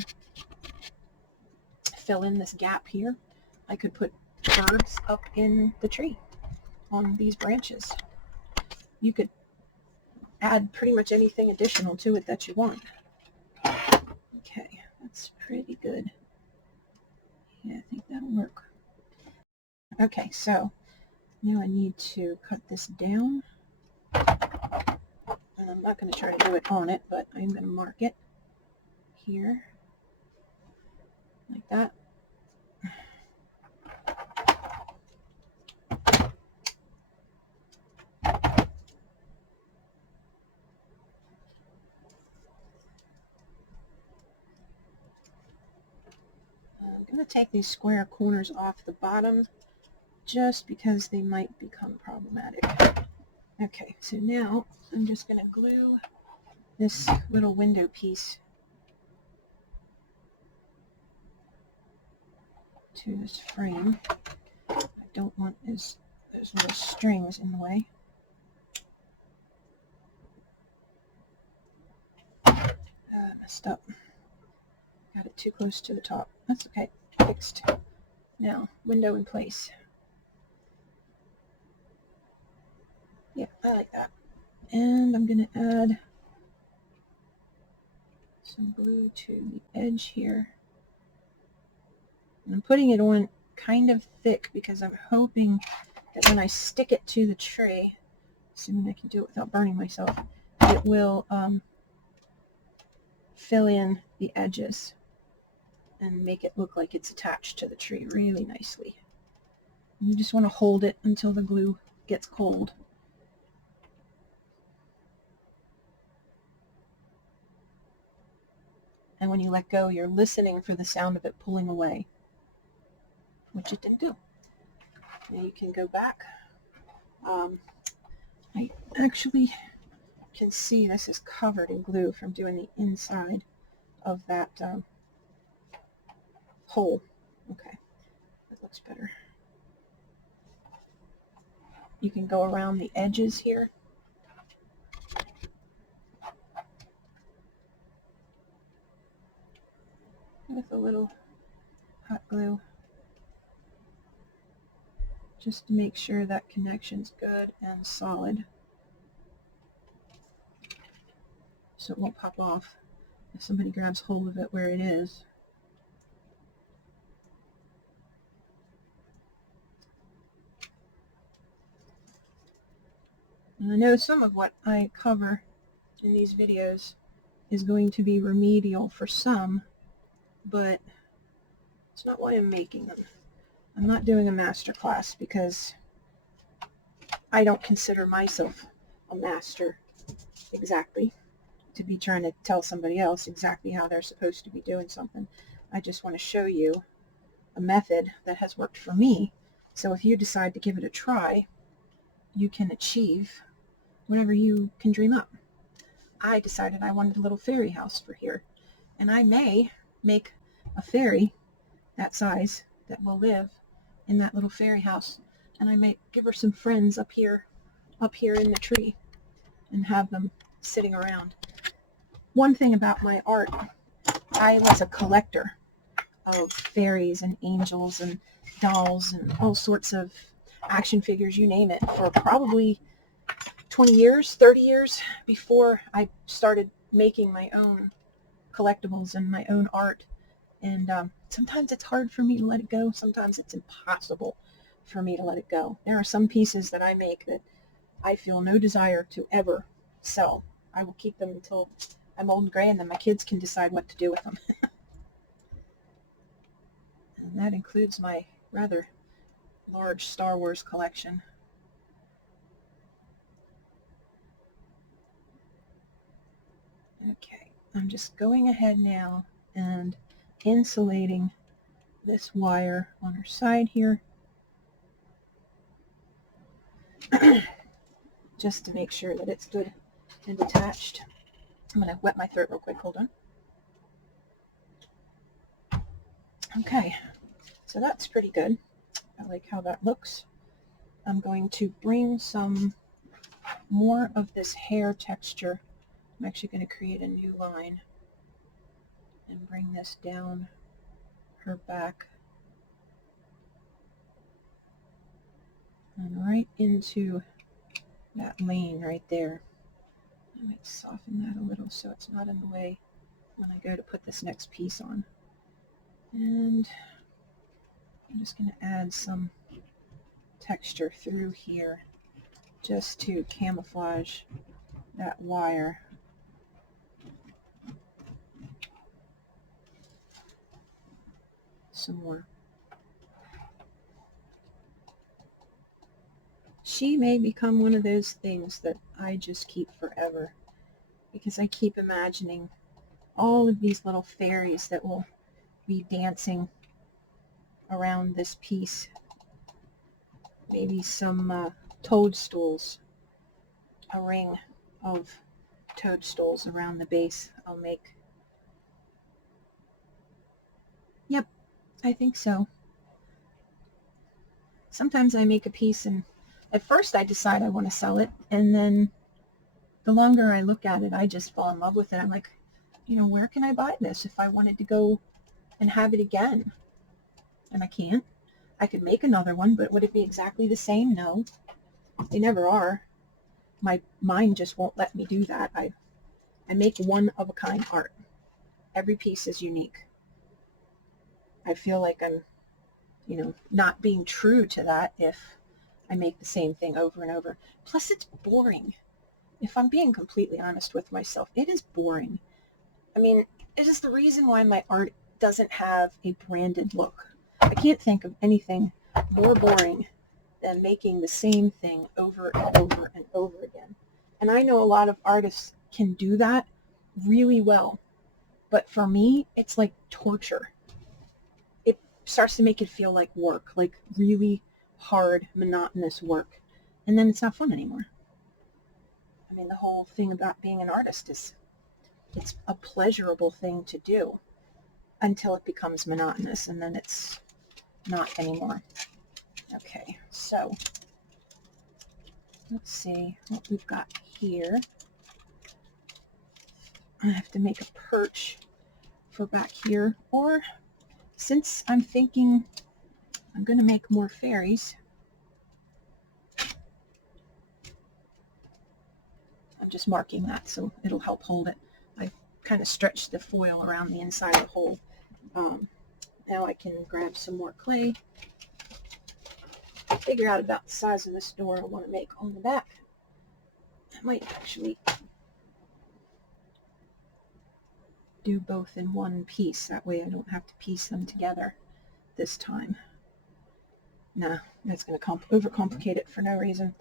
fill in this gap here. I could put birds up in the tree on these branches. You could add pretty much anything additional to it that you want. Okay, that's pretty good. Yeah, I think that'll work. Okay, so now I need to cut this down. And I'm not going to try to do it on it, but I'm going to mark it here, like that. I'm going to take these square corners off the bottom just because they might become problematic. Okay, so now I'm just going to glue this little window piece to this frame. I don't want those little strings in the way. Messed up. Got it too close to the top. That's okay. Fixed. Now, window in place. Yeah, I like that. And I'm going to add some glue to the edge here. And I'm putting it on kind of thick because I'm hoping that when I stick it to the tray, assuming I can do it without burning myself, it will fill in the edges and make it look like it's attached to the tree really nicely. And you just want to hold it until the glue gets cold. And when you let go, you're listening for the sound of it pulling away, which it didn't do. Now you can go back. I actually can see this is covered in glue from doing the inside of that hole. Okay, that looks better. You can go around the edges here. With a little hot glue, just to make sure that connection's good and solid, so it won't pop off if somebody grabs hold of it where it is. And I know some of what I cover in these videos is going to be remedial for some, but it's not why I'm making them. I'm not doing a master class because I don't consider myself a master exactly to be trying to tell somebody else exactly how they're supposed to be doing something. I just want to show you a method that has worked for me So if you decide to give it a try, you can achieve whatever you can dream up. I decided I wanted a little fairy house for here, and I may make a fairy that size that will live in that little fairy house, and I may give her some friends up here in the tree, and have them sitting around. One thing about my art, I was a collector of fairies and angels and dolls and all sorts of action figures, you name it, for probably 20 years, 30 years before I started making my own collectibles and my own art. And sometimes it's hard for me to let it go. Sometimes it's impossible for me to let it go. There are some pieces that I make that I feel no desire to ever sell. I will keep them until I'm old and gray, and then my kids can decide what to do with them. And that includes my rather large Star Wars collection. Okay, I'm just going ahead now and insulating this wire on her side here, just to make sure that it's good and attached. I'm going to wet my throat real quick. Hold on. Okay, so that's pretty good. I like how that looks. I'm going to bring some more of this hair texture. I'm actually going to create a new line and bring this down her back and right into that lane right there. I might soften that a little so it's not in the way when I go to put this next piece on. And I'm just going to add some texture through here just to camouflage that wire. Some more. She may become one of those things that I just keep forever, because I keep imagining all of these little fairies that will be dancing around this piece. Maybe some toadstools, a ring of toadstools around the base I'll make. Yep, I think so. Sometimes I make a piece and at first I decide I want to sell it, and then the longer I look at it, I just fall in love with it. I'm like, where can I buy this if I wanted to go and have it again? And I can't. I could make another one, but would it be exactly the same? No, they never are. My mind just won't let me do that. I make one-of-a-kind art. Every piece is unique. I feel like I'm, not being true to that if I make the same thing over and over. Plus, it's boring. If I'm being completely honest with myself, it is boring. I mean, it is the reason why my art doesn't have a branded look. I can't think of anything more boring than making the same thing over and over and over again. And I know a lot of artists can do that really well, but for me, it's like torture. It starts to make it feel like work, like really hard, monotonous work, and then it's not fun anymore. I mean, the whole thing about being an artist is it's a pleasurable thing to do until it becomes monotonous, and then it's not anymore. Okay, so let's see what we've got here. I have to make a perch for back here, or since I'm thinking I'm going to make more fairies, I'm just marking that so it'll help hold it. I kind of stretched the foil around the inside of the hole. Now I can grab some more clay, figure out about the size of this door I want to make on the back. I might actually do both in one piece. That way I don't have to piece them together this time. Nah, that's going to overcomplicate it for no reason.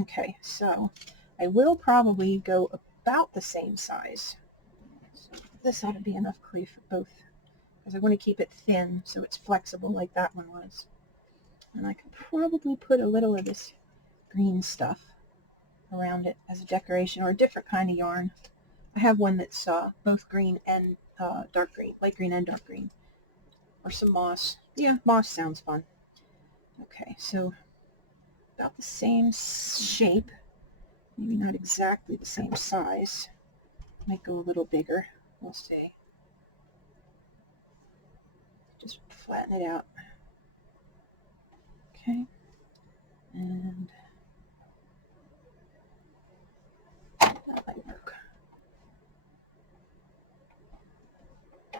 Okay, so I will probably go about the same size. So this ought to be enough clay for both, because I want to keep it thin so it's flexible like that one was. And I could probably put a little of this green stuff around it as a decoration, or a different kind of yarn. I have one that's both green and dark green, light green and dark green. Or some moss. Yeah, moss sounds fun. Okay, so about the same shape, maybe not exactly the same size. Might go a little bigger, we'll see. Just flatten it out. Okay, and that might work. I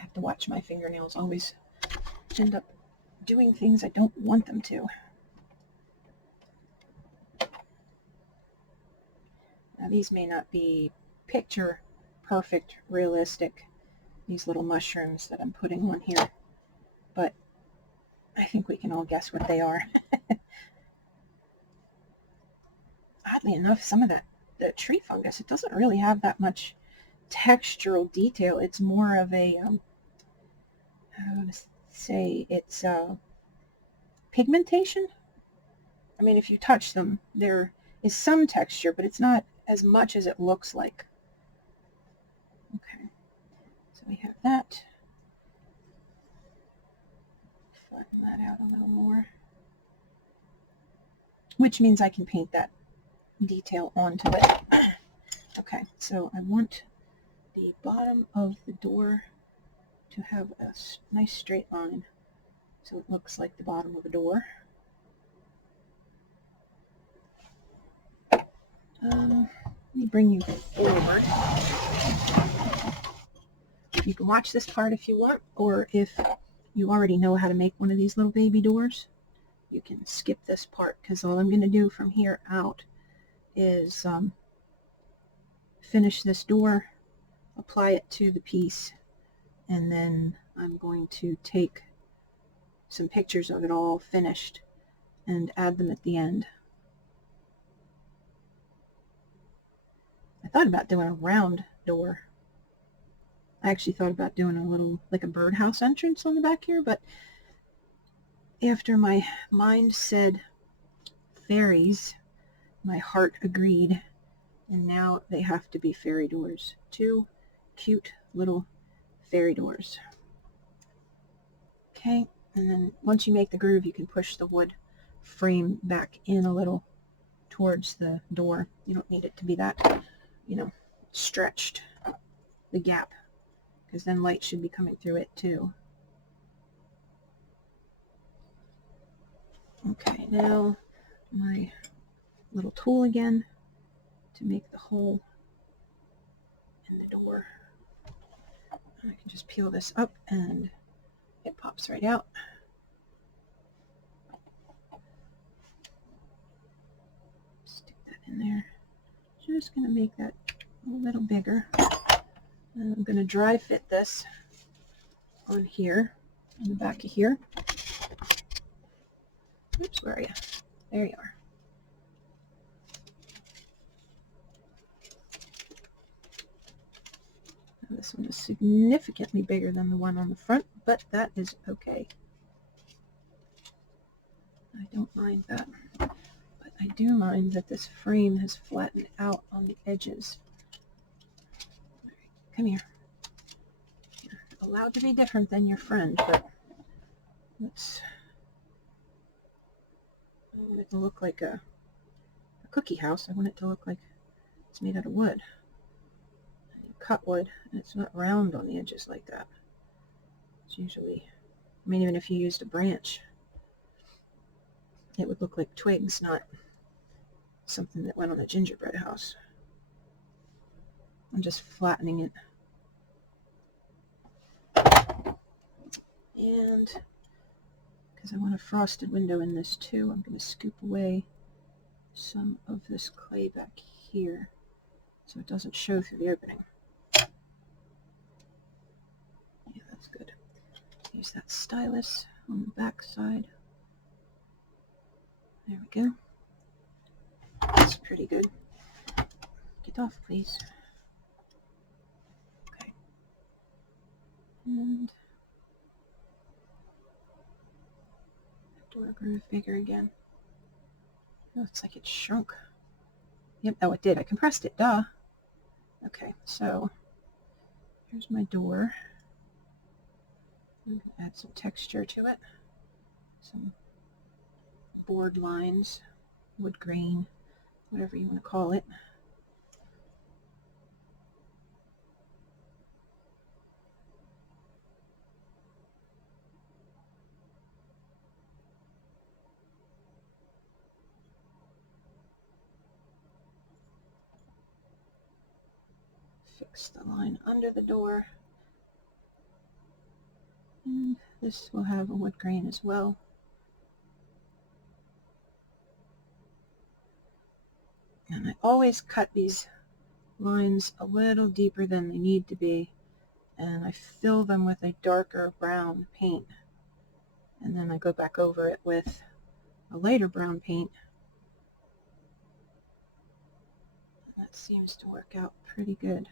have to watch my fingernails, always end up doing things I don't want them to. Now these may not be picture perfect, realistic, these little mushrooms that I'm putting on here, but I think we can all guess what they are. Oddly enough, some of the tree fungus, it doesn't really have that much textural detail. It's more of a, how to say, it's pigmentation. I mean, if you touch them, there is some texture, but it's not as much as it looks like. Okay, so we have that. Flatten that out a little more, which means I can paint that detail onto it. Okay, so I want the bottom of the door to have a nice straight line, so it looks like the bottom of a door. Let me bring you forward. You can watch this part if you want, or if you already know how to make one of these little baby doors, you can skip this part, because all I'm going to do from here out is finish this door, apply it to the piece, and then I'm going to take some pictures of it all finished and add them at the end. I thought about doing a round door. I actually thought about doing a little, like a birdhouse entrance on the back here, but after my mind said fairies, my heart agreed, and now they have to be fairy doors. 2 cute little fairy doors. Okay, and then once you make the groove, you can push the wood frame back in a little towards the door. You don't need it to be that, stretched, the gap, because then light should be coming through it too. Okay, now my little tool again to make the hole in the door. I can just peel this up and it pops right out. Stick that in there. Just going to make that a little bigger. And I'm going to dry fit this on here, on the back of here. Oops, where are you? There you are. Now this one is significantly bigger than the one on the front, but that is okay. I don't mind that. But I do mind that this frame has flattened out on the edges. Come here. You're allowed to be different than your friend, but let's... I want it to look like a cookie house. I want it to look like it's made out of wood. And you cut wood, and it's not round on the edges like that. It's usually, I mean, even if you used a branch, it would look like twigs, not something that went on a gingerbread house. I'm just flattening it. And because I want a frosted window in this too, I'm going to scoop away some of this clay back here so it doesn't show through the opening. Yeah, that's good. Use that stylus on the back side. There we go. That's pretty good. Get off, please. Okay. And groove bigger again. Oh, it's like it shrunk. Yep, oh it did. I compressed it, duh. Okay, so here's my door. I'm going to add some texture to it. Some board lines, wood grain, whatever you want to call it. Fix the line under the door. And this will have a wood grain as well. And I always cut these lines a little deeper than they need to be, and I fill them with a darker brown paint, and then I go back over it with a lighter brown paint. And that seems to work out pretty good.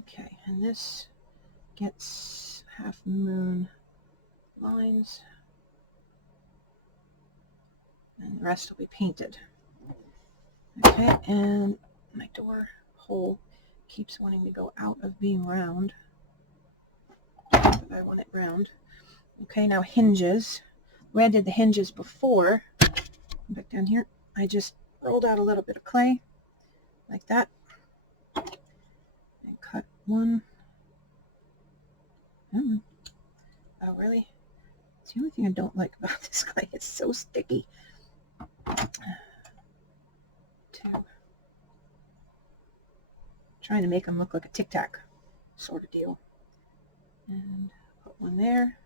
Okay, and this gets half moon lines, and the rest will be painted. Okay, and my door hole keeps wanting to go out of being round, but I want it round. Okay, now hinges. The way I did the hinges before, back down here, I just rolled out a little bit of clay, like that, and cut one. Oh, really? It's the only thing I don't like about this clay. It's so sticky. Two. Trying to make them look like a tic-tac sort of deal. And put one there,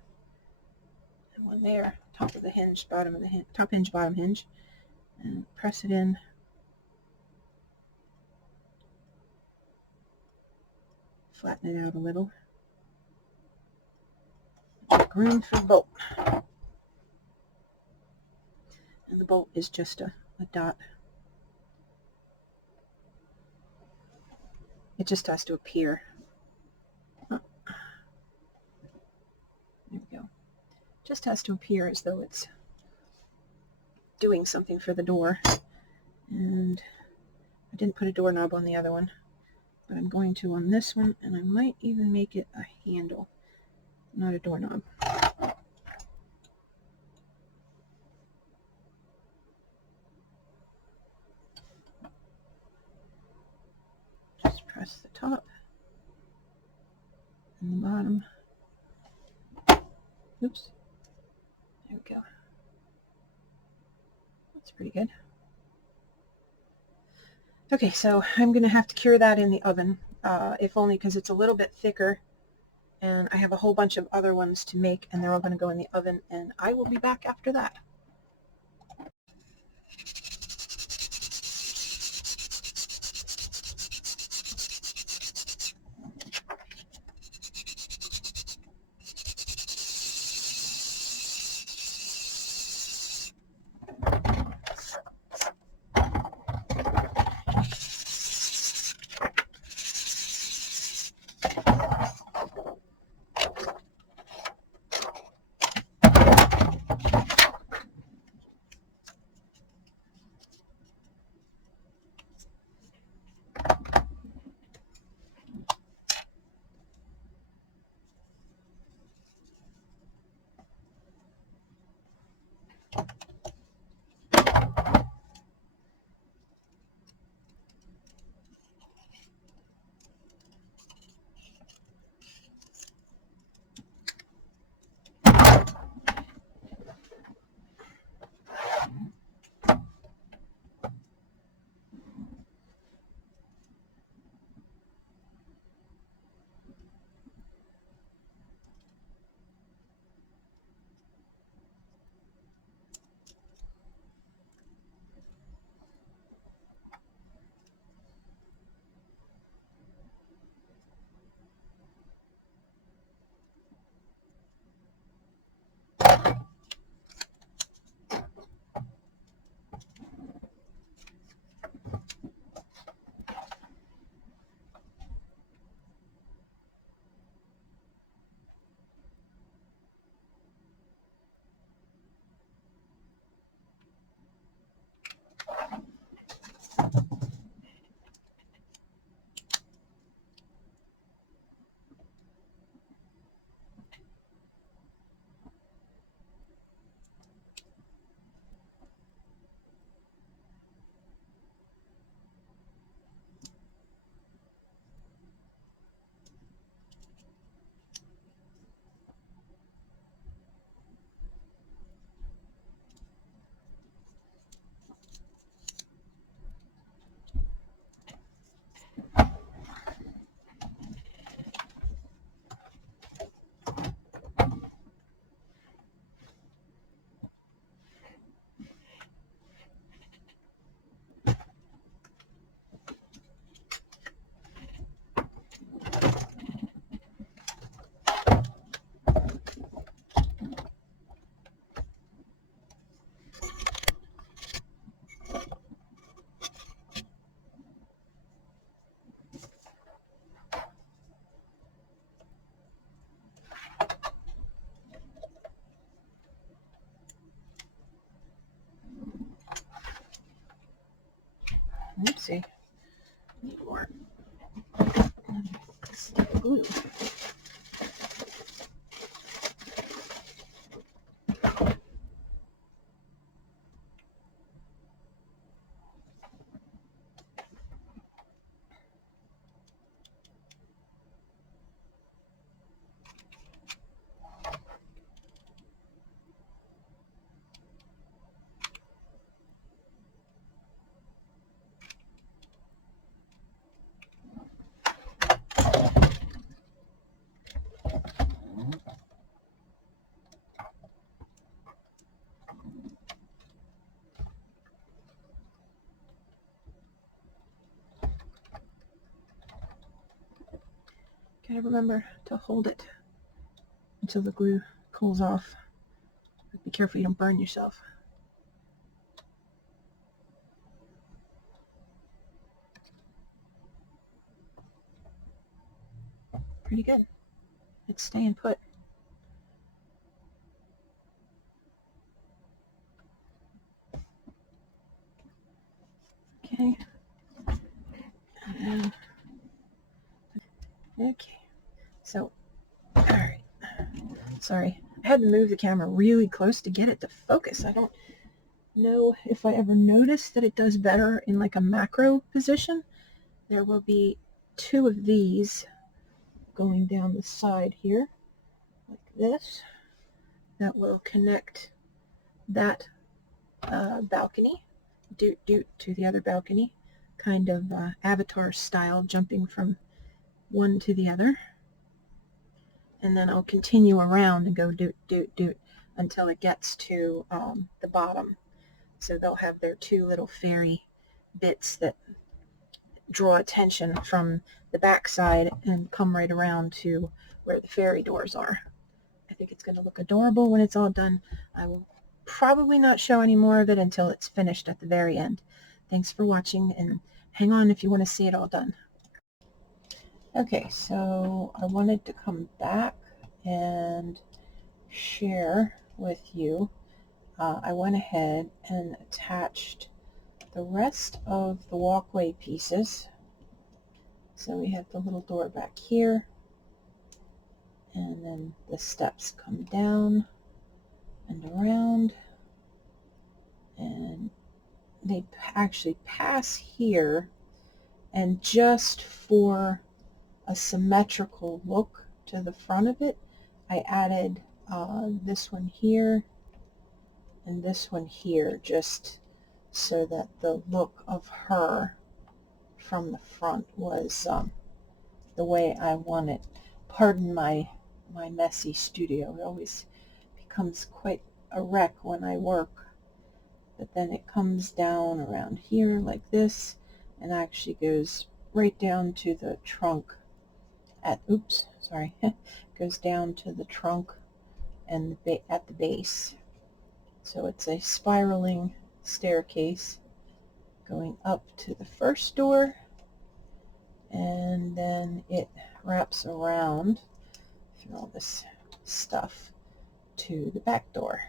and one there, top of the hinge, bottom of the hinge, top hinge, bottom hinge, and press it in. Flatten it out a little. Make room for the bolt. And the bolt is just a dot. It just has to appear. Oh. There we go. Just has to appear as though it's doing something for the door. And I didn't put a doorknob on the other one, but I'm going to on this one, and I might even make it a handle, not a doorknob. Just press the top and the bottom. Oops. There we go. That's pretty good. Okay, so I'm going to have to cure that in the oven, if only because it's a little bit thicker, and I have a whole bunch of other ones to make, and they're all going to go in the oven, and I will be back after that. see. Need more stick glue. Gotta remember to hold it until the glue cools off. Be careful you don't burn yourself. Pretty good. It's staying put. Okay. Okay. So, all right. Sorry. I had to move the camera really close to get it to focus. I don't know if I ever noticed that it does better in like a macro position. There will be two of these going down the side here, like this, that will connect that balcony, to the other balcony, kind of avatar style, jumping from one to the other. And then I'll continue around and go doot until it gets to the bottom. So they'll have their two little fairy bits that draw attention from the back side and come right around to where the fairy doors are. I think it's going to look adorable when it's all done. I will probably not show any more of it until it's finished at the very end. Thanks for watching, and hang on if you want to see it all done. Okay, so I wanted to come back and share with you. I went ahead and attached the rest of the walkway pieces. So we have the little door back here, and then the steps come down and around, and they actually pass here, and just for a symmetrical look to the front of it, I added this one here and this one here, just so that the look of her from the front was the way I want it. Pardon my messy studio. It always becomes quite a wreck when I work. But then it comes down around here like this, and actually goes right down to the trunk goes down to the trunk and at the base. So it's a spiraling staircase going up to the first door, and then it wraps around through all this stuff to the back door.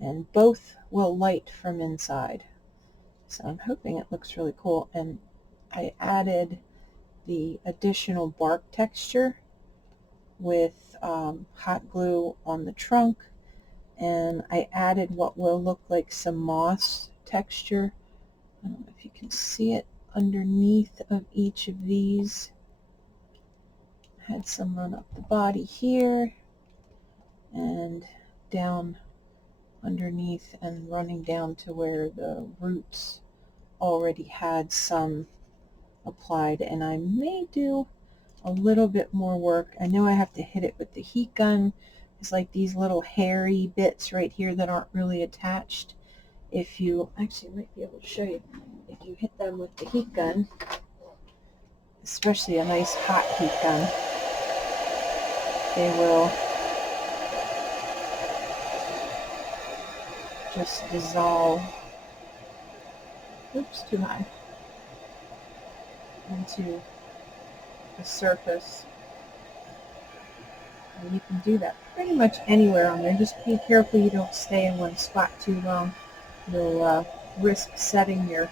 And both will light from inside. So I'm hoping it looks really cool. And I added the additional bark texture with hot glue on the trunk, and I added what will look like some moss texture. I don't know if you can see it underneath of each of these. I had some run up the body here and down underneath and running down to where the roots already had some applied, and I may do a little bit more work. I know I have to hit it with the heat gun. It's like these little hairy bits right here that aren't really attached. If you actually might be able to show you, if you hit them with the heat gun, especially a nice hot heat gun, they will just dissolve, oops, too high, into the surface. And you can do that pretty much anywhere on there. Just be careful you don't stay in one spot too long. You'll risk setting your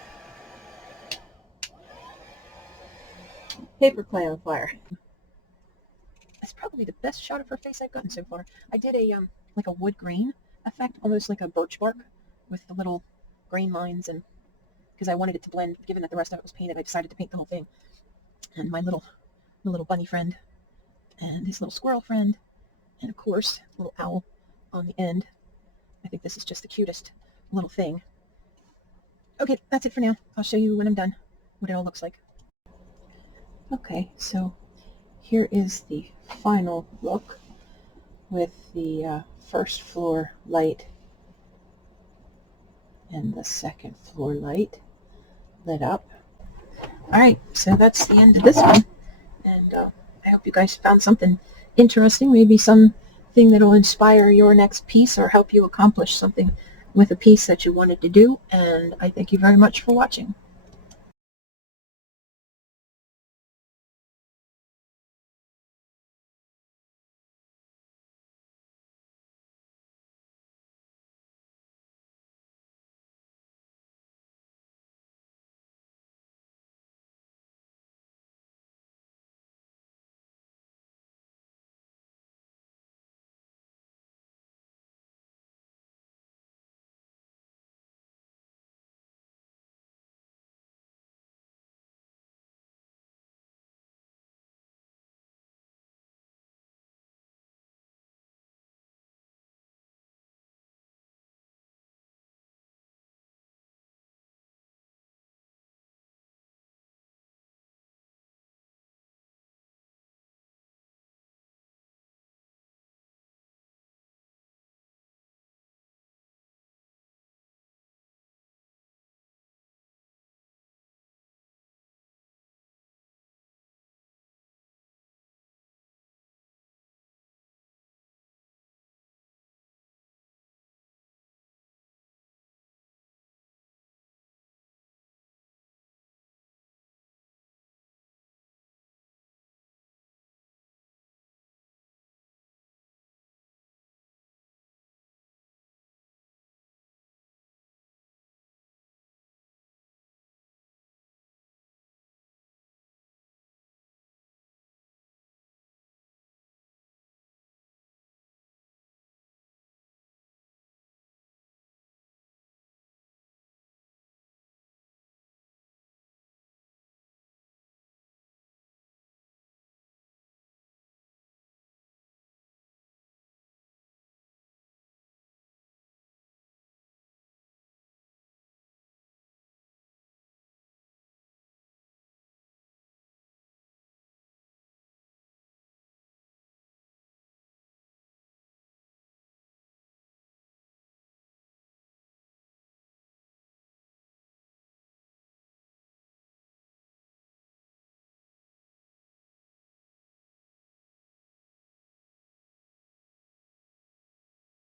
paper clay on fire. That's probably the best shot of her face I've gotten so far. I did a like a wood grain effect, almost like a birch bark with the little grain lines, and because I wanted it to blend, given that the rest of it was painted, I decided to paint the whole thing. And my little bunny friend and his little squirrel friend, and of course, a little owl on the end. I think this is just the cutest little thing. Okay, that's it for now. I'll show you when I'm done what it all looks like. Okay, so here is the final look with the first floor light and the second floor light lit up. Alright, so that's the end of this one, and I hope you guys found something interesting, maybe something that will inspire your next piece or help you accomplish something with a piece that you wanted to do, and I thank you very much for watching.